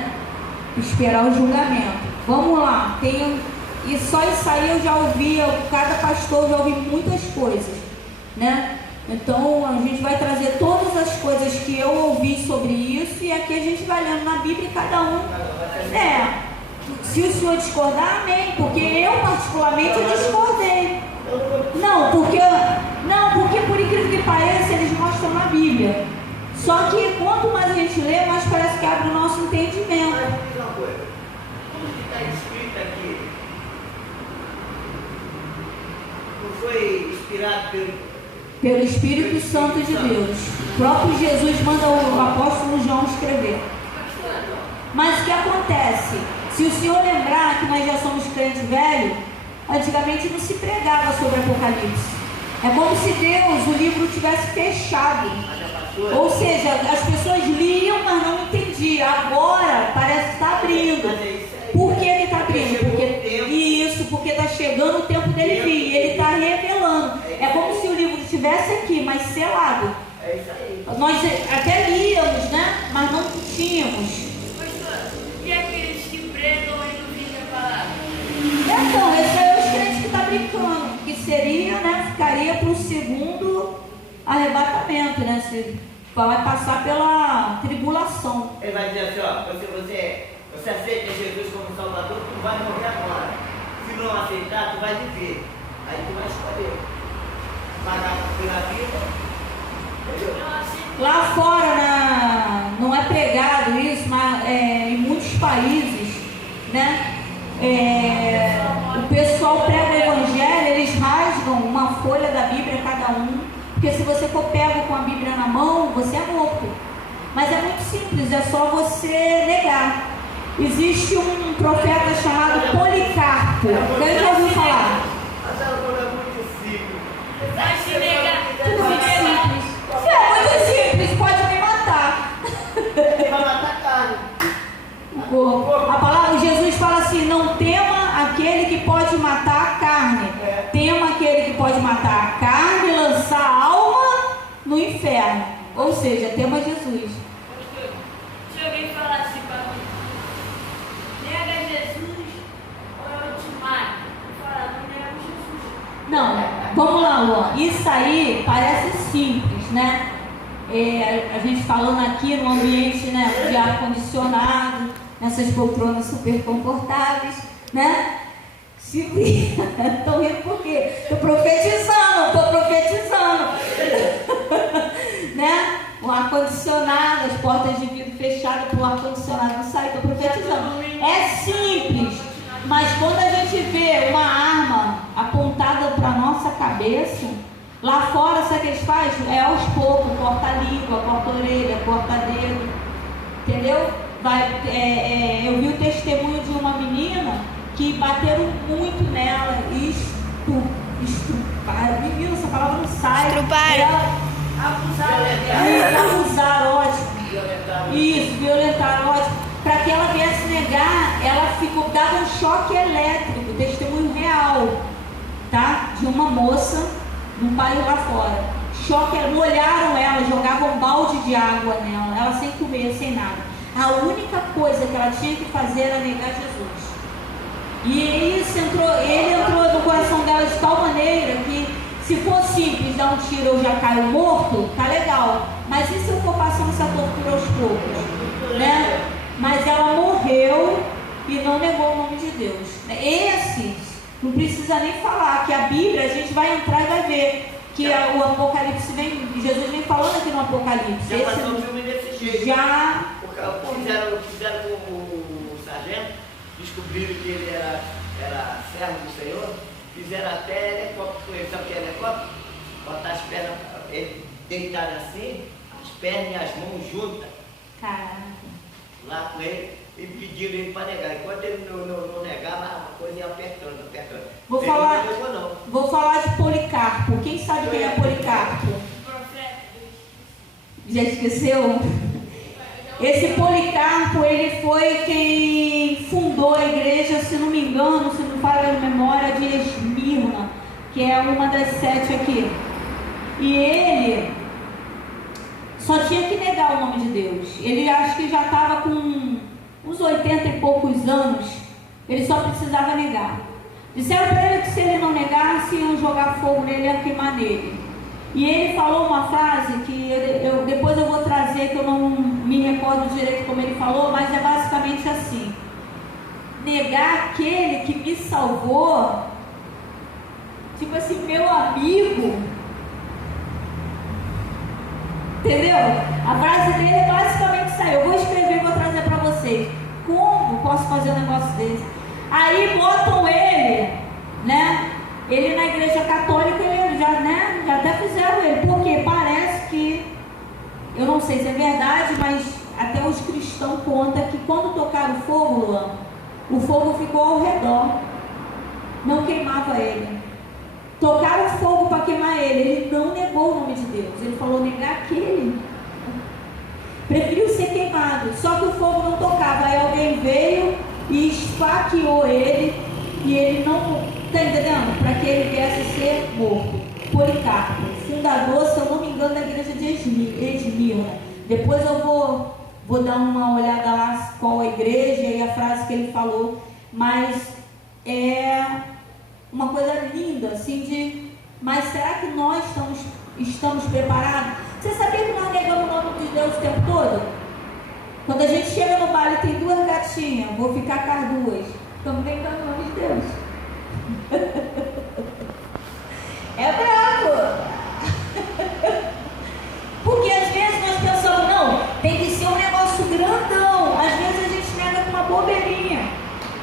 Esperar o julgamento. Vamos lá. E só isso aí eu já ouvi, cada pastor já ouvi muitas coisas, né? Então a gente vai trazer todas as coisas que eu ouvi sobre isso e aqui a gente vai lendo na Bíblia e cada um. Se o senhor discordar, amém. Porque eu particularmente eu discordei. Não, porque por incrível que pareça, eles mostram na Bíblia. Só que quanto mais a gente lê, mais parece que abre o nosso entendimento. Mas diz uma coisa, tudo que está escrito aqui não foi inspirado Pelo Espírito Santo de Deus. O próprio Jesus manda o apóstolo João escrever. Mas o que acontece? Se o senhor lembrar que nós já somos crentes velhos, antigamente não se pregava sobre Apocalipse. É como se Deus, o livro tivesse fechado. Ou seja, as pessoas liam, mas não entendiam. Agora parece que está abrindo. Por que ele está abrindo? Porque está chegando o tempo dele vir. Ele está revelando. É como se o livro estivesse aqui, mas selado. É isso aí. Nós até líamos, né? Mas não tínhamos. Pastor, e aqueles que pregam e não vivem a palavra? Então, esse é os crentes que está brincando. Que seria, né? Ficaria para o segundo arrebatamento, né? Vai passar pela tribulação. Ele vai dizer assim, ó, você aceita Jesus como Salvador, tu vai morrer agora. Se não aceitar, tu vai viver. Aí tu vai escolher. Pagar pela vida. Entendeu? Lá fora não é pregado isso, mas em muitos países, né? O pessoal prega o evangelho, eles rasgam uma folha da Bíblia cada um, porque se você for pego com a Bíblia na mão, você é morto. Mas é muito simples, é só você negar. Existe um profeta chamado Policarpo. Quem já ouviu falar? Mas ela não é muito simples. Vai se negar. Tudo muito simples. É muito simples, pode me matar. Ele vai matar carne. A palavra de Jesus fala assim: não tema aquele que pode matar a carne, tema aquele que pode matar a carne e lançar a alma no inferno. Ou seja, tema Jesus. Se alguém falar assim para mim, nega Jesus ou eu te mato? Eu falo, não nega Jesus. Não, vamos lá, Luan. Isso aí parece simples, né? A gente falando aqui no ambiente, né, de ar-condicionado, nessas poltronas super confortáveis, né? Estão rindo por quê? Estou profetizando. Né? O ar-condicionado, as portas de vidro fechadas para o ar-condicionado não sair, estou profetizando. É simples, mas quando a gente vê uma arma apontada para a nossa cabeça, lá fora, sabe o que eles fazem? É aos poucos, corta a língua, corta a orelha, corta dedo, entendeu? Eu vi o testemunho de uma menina que bateram muito nela, estruparam, menina, essa palavra não sai. Estruparam. Abusaram, ótimo. Isso, violentaram, ótimo. Para que ela viesse negar, ela dava um choque elétrico, testemunho real, tá? De uma moça num bairro lá fora. Molharam ela, jogavam um balde de água nela, ela sem comer, sem nada. A única coisa que ela tinha que fazer era negar Jesus. E ele entrou no coração dela de tal maneira que, se for simples, dar um tiro eu já caio morto, tá legal. Mas e se eu for passando essa tortura aos poucos? Né? Mas ela morreu e não negou o nome de Deus. Esses, não precisa nem falar, que a Bíblia, a gente vai entrar e vai ver que o Apocalipse vem, Jesus vem falando aqui no Apocalipse. Já passou um filme desse jeito. Já. Fizeram com o sargento, descobriram que ele era servo do Senhor, fizeram até helicóptero com ele. Sabe o que é helicóptero? Botar as pernas, ele deitado assim, as pernas e as mãos juntas. Caraca. Lá com ele e pediram ele para negar. Enquanto ele não negava, a coisa ia apertando. Vou Ele falar, não negou, não. vou falar de Policarpo. Quem sabe quem é Policarpo? Já esqueceu? Esse Policarpo, ele foi quem fundou a igreja, se não me engano, se não falha a memória, de Esmirna, que é uma das 7 aqui. E ele só tinha que negar o nome de Deus. Ele acho que já estava com uns 80 e poucos anos. Ele só precisava negar. Disseram para ele que se ele não negasse, iam jogar fogo nele e iam queimar nele. E ele falou uma frase que depois eu vou trazer, que eu não me recordo direito como ele falou, mas é basicamente assim: negar aquele que me salvou, tipo assim, meu amigo. Entendeu? A frase dele é basicamente isso aí. Eu vou escrever e vou trazer para vocês. Como posso fazer um negócio desse? Aí botam ele, né? Ele na igreja católica, ele já até fizeram ele. Porque parece que, eu não sei se é verdade, mas até os cristãos contam que quando tocaram o fogo, Luan, o fogo ficou ao redor. Não queimava ele. Tocaram fogo para queimar ele não negou o nome de Deus. Ele falou negar aquele. Preferiu ser queimado. Só que o fogo não tocava. Aí alguém veio e esfaqueou ele. E ele não... Está entendendo? Para que ele viesse a ser morto. Policarpo, fundador, se eu não me engano, da igreja de Esmirna. Depois eu vou dar uma olhada lá qual a igreja e a frase que ele falou. Mas é uma coisa linda, assim, mas será que nós estamos preparados? Você sabia que nós negamos o nome de Deus o tempo todo? Quando a gente chega no baile, tem 2 gatinhas, vou ficar com as 2. Estamos negando o nome de Deus. É bravo. Porque às vezes nós pensamos, não, tem que ser um negócio grandão. Às vezes a gente nega com uma bobeirinha.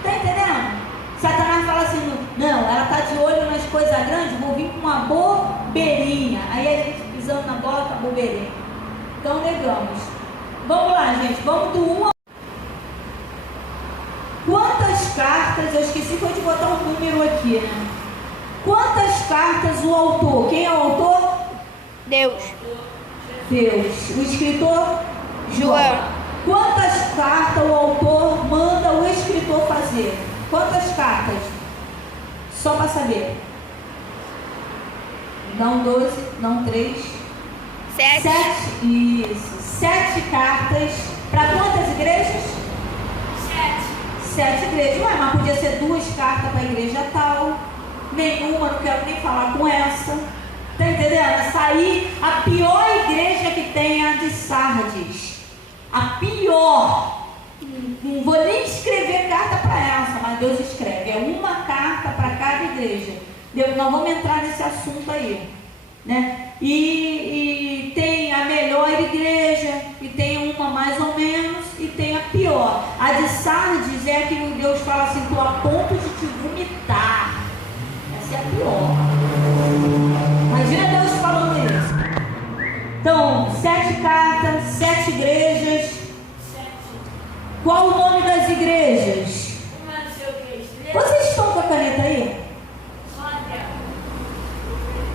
Tá entendendo? Satanás fala assim, não, ela está de olho nas coisas grandes, vou vir com uma bobeirinha. Aí a gente pisando na bola com a bobeirinha. Então negamos. Vamos lá, gente, vamos do 1 ao... Quantas cartas, eu esqueci foi de botar um número aqui, né? Quantas cartas o autor, quem é o autor? Deus. O escritor? João. Quantas cartas o autor manda o escritor fazer? Quantas cartas? Só para saber. Não 12, não 3. 7. Isso. 7 cartas. Para quantas igrejas? 7 igrejas. Ué, mas podia ser 2 cartas para a igreja tal. Nenhuma, não quero nem falar com essa. Tá entendendo? Essa aí, a pior igreja que tem é a de Sardes. A pior. Não vou nem escrever carta para essa, mas Deus escreve. É uma carta para cada igreja. Nós vamos entrar nesse assunto aí, né? E tem a melhor igreja, e tem uma mais ou menos, e tem a pior. A de Sardes é a que Deus fala assim, estou a ponto de te vomitar. Essa é a pior. Imagina Deus falando isso. Então, 7 cartas, 7 igrejas. Qual o nome das igrejas? Vocês estão com a caneta aí?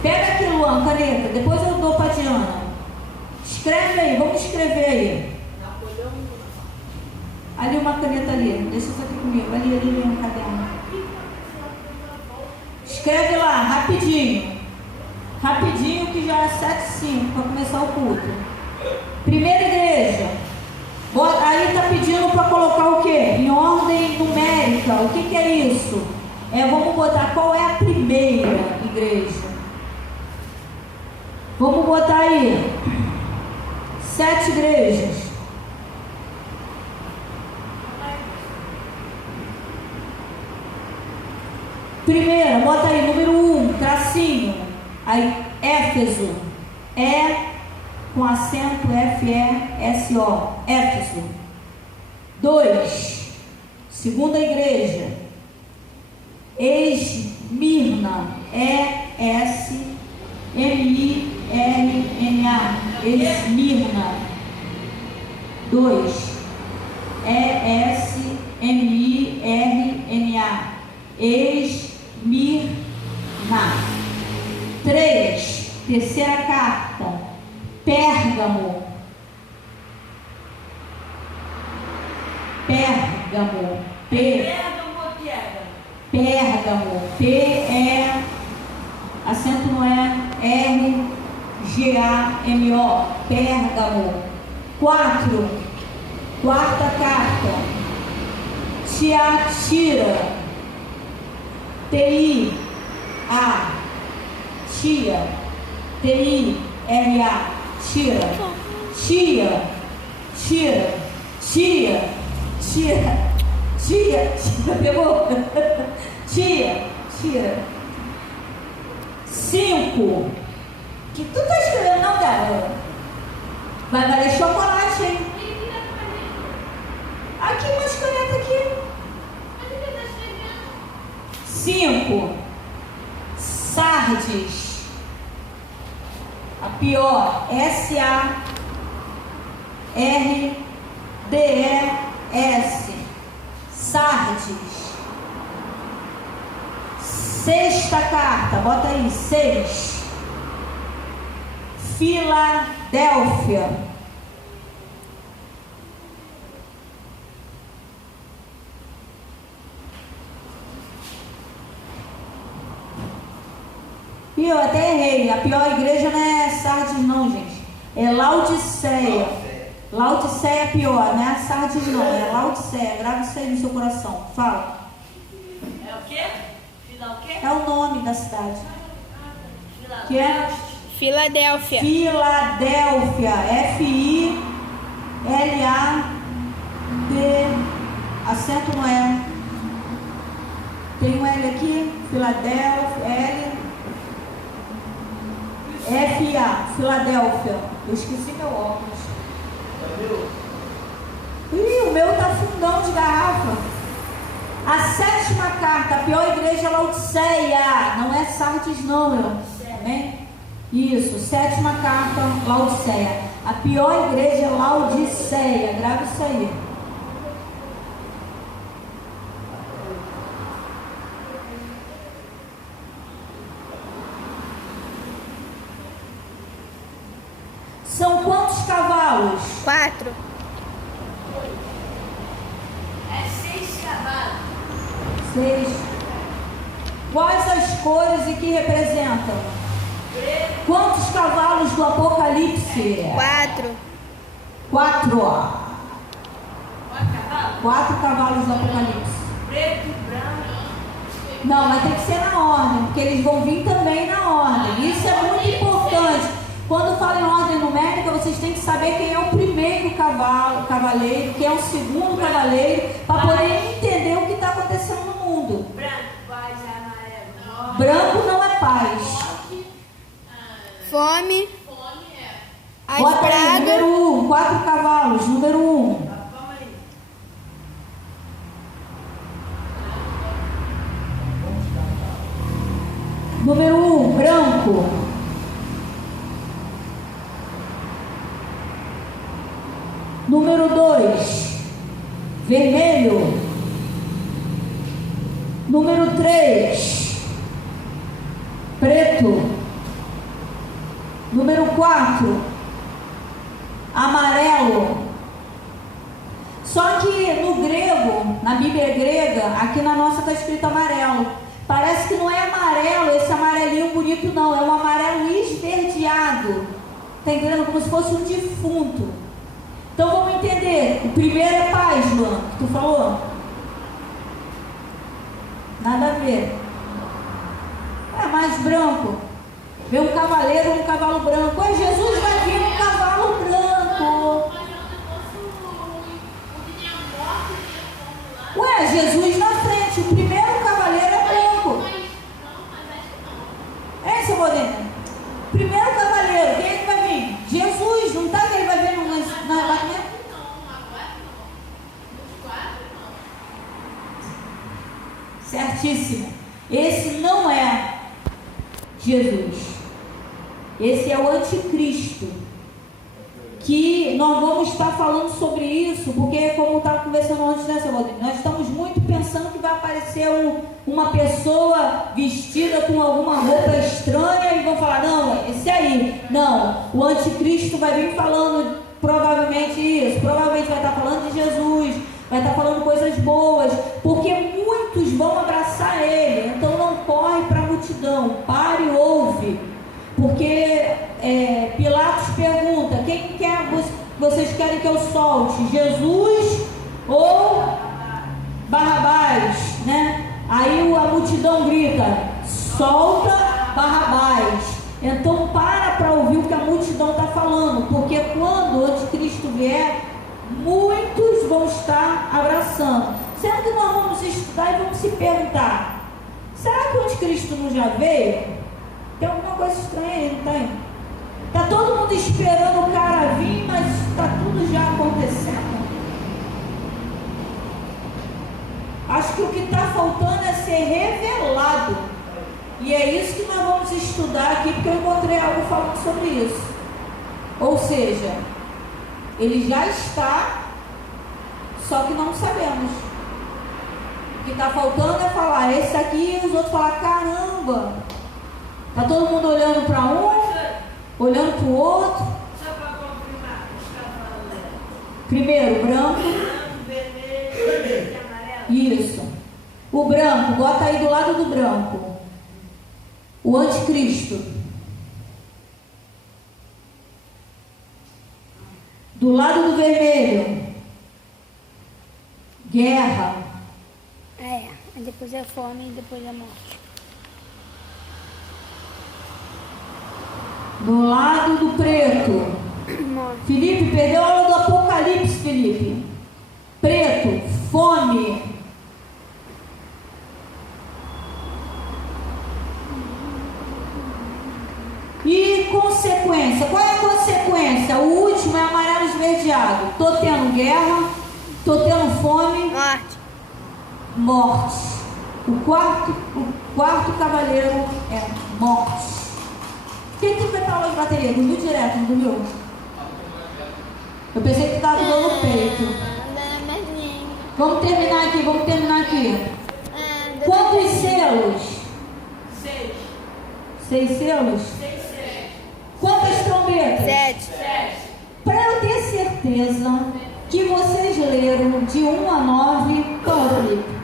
Pega aqui, Luan, caneta. Depois eu dou para a Diana. Escreve aí, vamos escrever aí. Ali uma caneta ali. Deixa isso aqui comigo. Ali um caderno. Escreve lá, rapidinho. Rapidinho que já é 7h05 para começar o culto. Primeira igreja. Aí está pedindo para colocar o quê? Em ordem numérica. O que é isso? Vamos botar qual é a primeira igreja. Vamos botar aí 7 igrejas. Primeira, bota aí número 1, tracinho. Aí Éfeso. Com acento F-E-S-O. Éfeso. 2. Segunda igreja. Esmirna. E-S-M-I-R-N-A. Esmirna. 2. E-S-M-I-R-N-A. Esmirna. 3. Terceira carta. Pérgamo. Pérgamo. Pérgamo. P-E. Acento no R-G-A-M-O. Pérgamo. 4. Quarta carta. Tiatira. T-I-A. Tia. T-I-R-A. Tira. Tia. Tira. Tia. Tira. Tia. Tira. Pegou? Tia. Tira. 5. Que tu tá escrevendo não, garoto? Vai valer chocolate, hein? Aqui, umas canetas aqui. 5. Sardes. A pior. S-A-R-D-E-S. Sardes. Sexta carta. Bota aí. 6. Filadélfia. E eu até errei. A pior igreja não é Sardes não, gente. É Laodiceia. Laodiceia é pior, não é Sardes não. É Laodiceia. Grava isso aí no seu coração. Fala. É o quê? Fila o quê? É o nome da cidade. Que é? Filadélfia. Filadélfia. F-I-L-A-D. Acento no L. Tem um L aqui. Filadélfia. L. F-A. Filadélfia. Eu esqueci meu óculos. Ih, o meu tá fundão de garrafa. A sétima carta. A pior igreja é Laodiceia. Não é Sardes não, meu. Amém? Isso, sétima carta, Laodiceia. A pior igreja é Laodiceia. Grava isso aí. São quantos cavalos? 4. É 6 cavalos. 6. Quais as cores e que representam? Quantos cavalos do Apocalipse? 4. 4. Quatro cavalos? 4 cavalos do Apocalipse. Preto, branco. Não, mas tem que ser na ordem, porque eles vão vir também na ordem. Isso é muito importante. Quando fala em ordem numérica, vocês têm que saber quem é o primeiro cavaleiro, quem é o segundo cavaleiro, para poder entender o que está acontecendo no mundo. Branco, paz, amarelo. Branco não é paz. Fome. As Bota aí, pragas. número 1, 4 cavalos, número 1. Calma aí. Número 1, branco. Número 2, vermelho. Número 3, preto. Número 4, amarelo. Só que no grego, na Bíblia grega, aqui na nossa está escrito amarelo. Parece que não é amarelo, esse amarelinho bonito não, é um amarelo esverdeado. Está entendendo? Como se fosse um defunto. Então vamos entender. O primeiro é paz, Luan, que tu falou. Nada a ver. É mais branco. Vê um cavaleiro num cavalo branco. Ué, Jesus vai vir num cavalo branco. Ué, Jesus na frente. O primeiro cavaleiro é branco. É, seu Moreno. Primeiro Certíssimo. Esse não é Jesus. Esse é o anticristo. Que nós vamos estar falando sobre isso, porque como eu estava conversando antes, né, seu Rodrigo? Nós estamos muito pensando que vai aparecer uma pessoa vestida com alguma roupa estranha e vão falar, não, esse aí. Não, o anticristo vai vir falando provavelmente isso, provavelmente vai estar falando de Jesus, vai estar falando coisas boas, porque muitos vão abraçar ele. Então não corre para a multidão, pare e ouve, porque Pilatos pergunta, quem vocês querem que eu solte, Jesus ou Barrabás, né? Aí a multidão grita, solta Barrabás. Então para ouvir o que a multidão está falando, porque quando o anticristo vier, muitos vão estar abraçando. Sendo que nós vamos estudar e vamos se perguntar, será que o anticristo não já veio? Tem alguma coisa estranha aí, não tem? Está todo mundo esperando o cara vir, mas está tudo já acontecendo. Acho que o que está faltando é ser revelado. E é isso que nós vamos estudar aqui, porque eu encontrei algo falando sobre isso. Ou seja, ele já está, só que não sabemos. O que está faltando é falar esse aqui, e os outros falar, caramba, está todo mundo olhando para um, olhando para o outro. Só para confirmar, o que está falando é? Primeiro, branco. Branco, vermelho e amarelo. Isso. O branco, bota aí do lado do branco. O anticristo. Do lado do vermelho, guerra. Depois é fome e depois é morte. Do lado do preto, Morte. Felipe, perdeu a aula do Apocalipse, Felipe. Preto, fome. E consequência, qual é a consequência? O último é amarelo esverdeado. Estou tendo guerra, estou tendo fome, morte. O quarto cavaleiro é morte. Quem que vai para aula de bateria? Dormiu direto, não dormiu? Eu pensei que estava dando no peito. Vamos terminar aqui. Quantos selos? 6. 6 selos? 6. Quantas trombetas? 7. Para eu ter certeza que vocês leram de 1 a 9, qual, Felipe?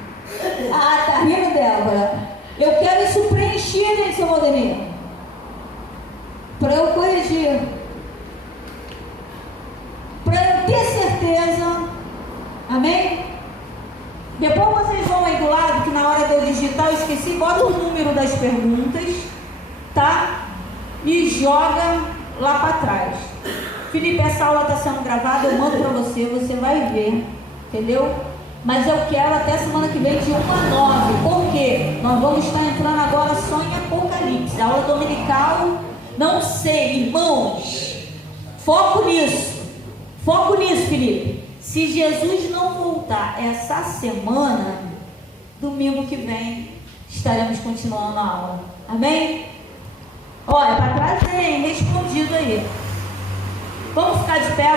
Ah, tá rindo, Débora. Eu quero isso preenchido, hein, seu Modernino? Para eu corrigir. Para eu ter certeza. Amém? Depois vocês vão aí do lado, que na hora de eu digitar eu esqueci, bota o número das perguntas, tá? E joga lá para trás. Felipe, essa aula está sendo gravada, eu mando para você, você vai ver, entendeu? Mas eu quero até semana que vem de 1 a 9, por quê? Nós vamos estar entrando agora só em Apocalipse, aula dominical, não sei, irmãos, foco nisso, Felipe. Se Jesus não voltar essa semana, domingo que vem estaremos continuando a aula, amém? Olha, para trás tem respondido aí. Vamos ficar de pé.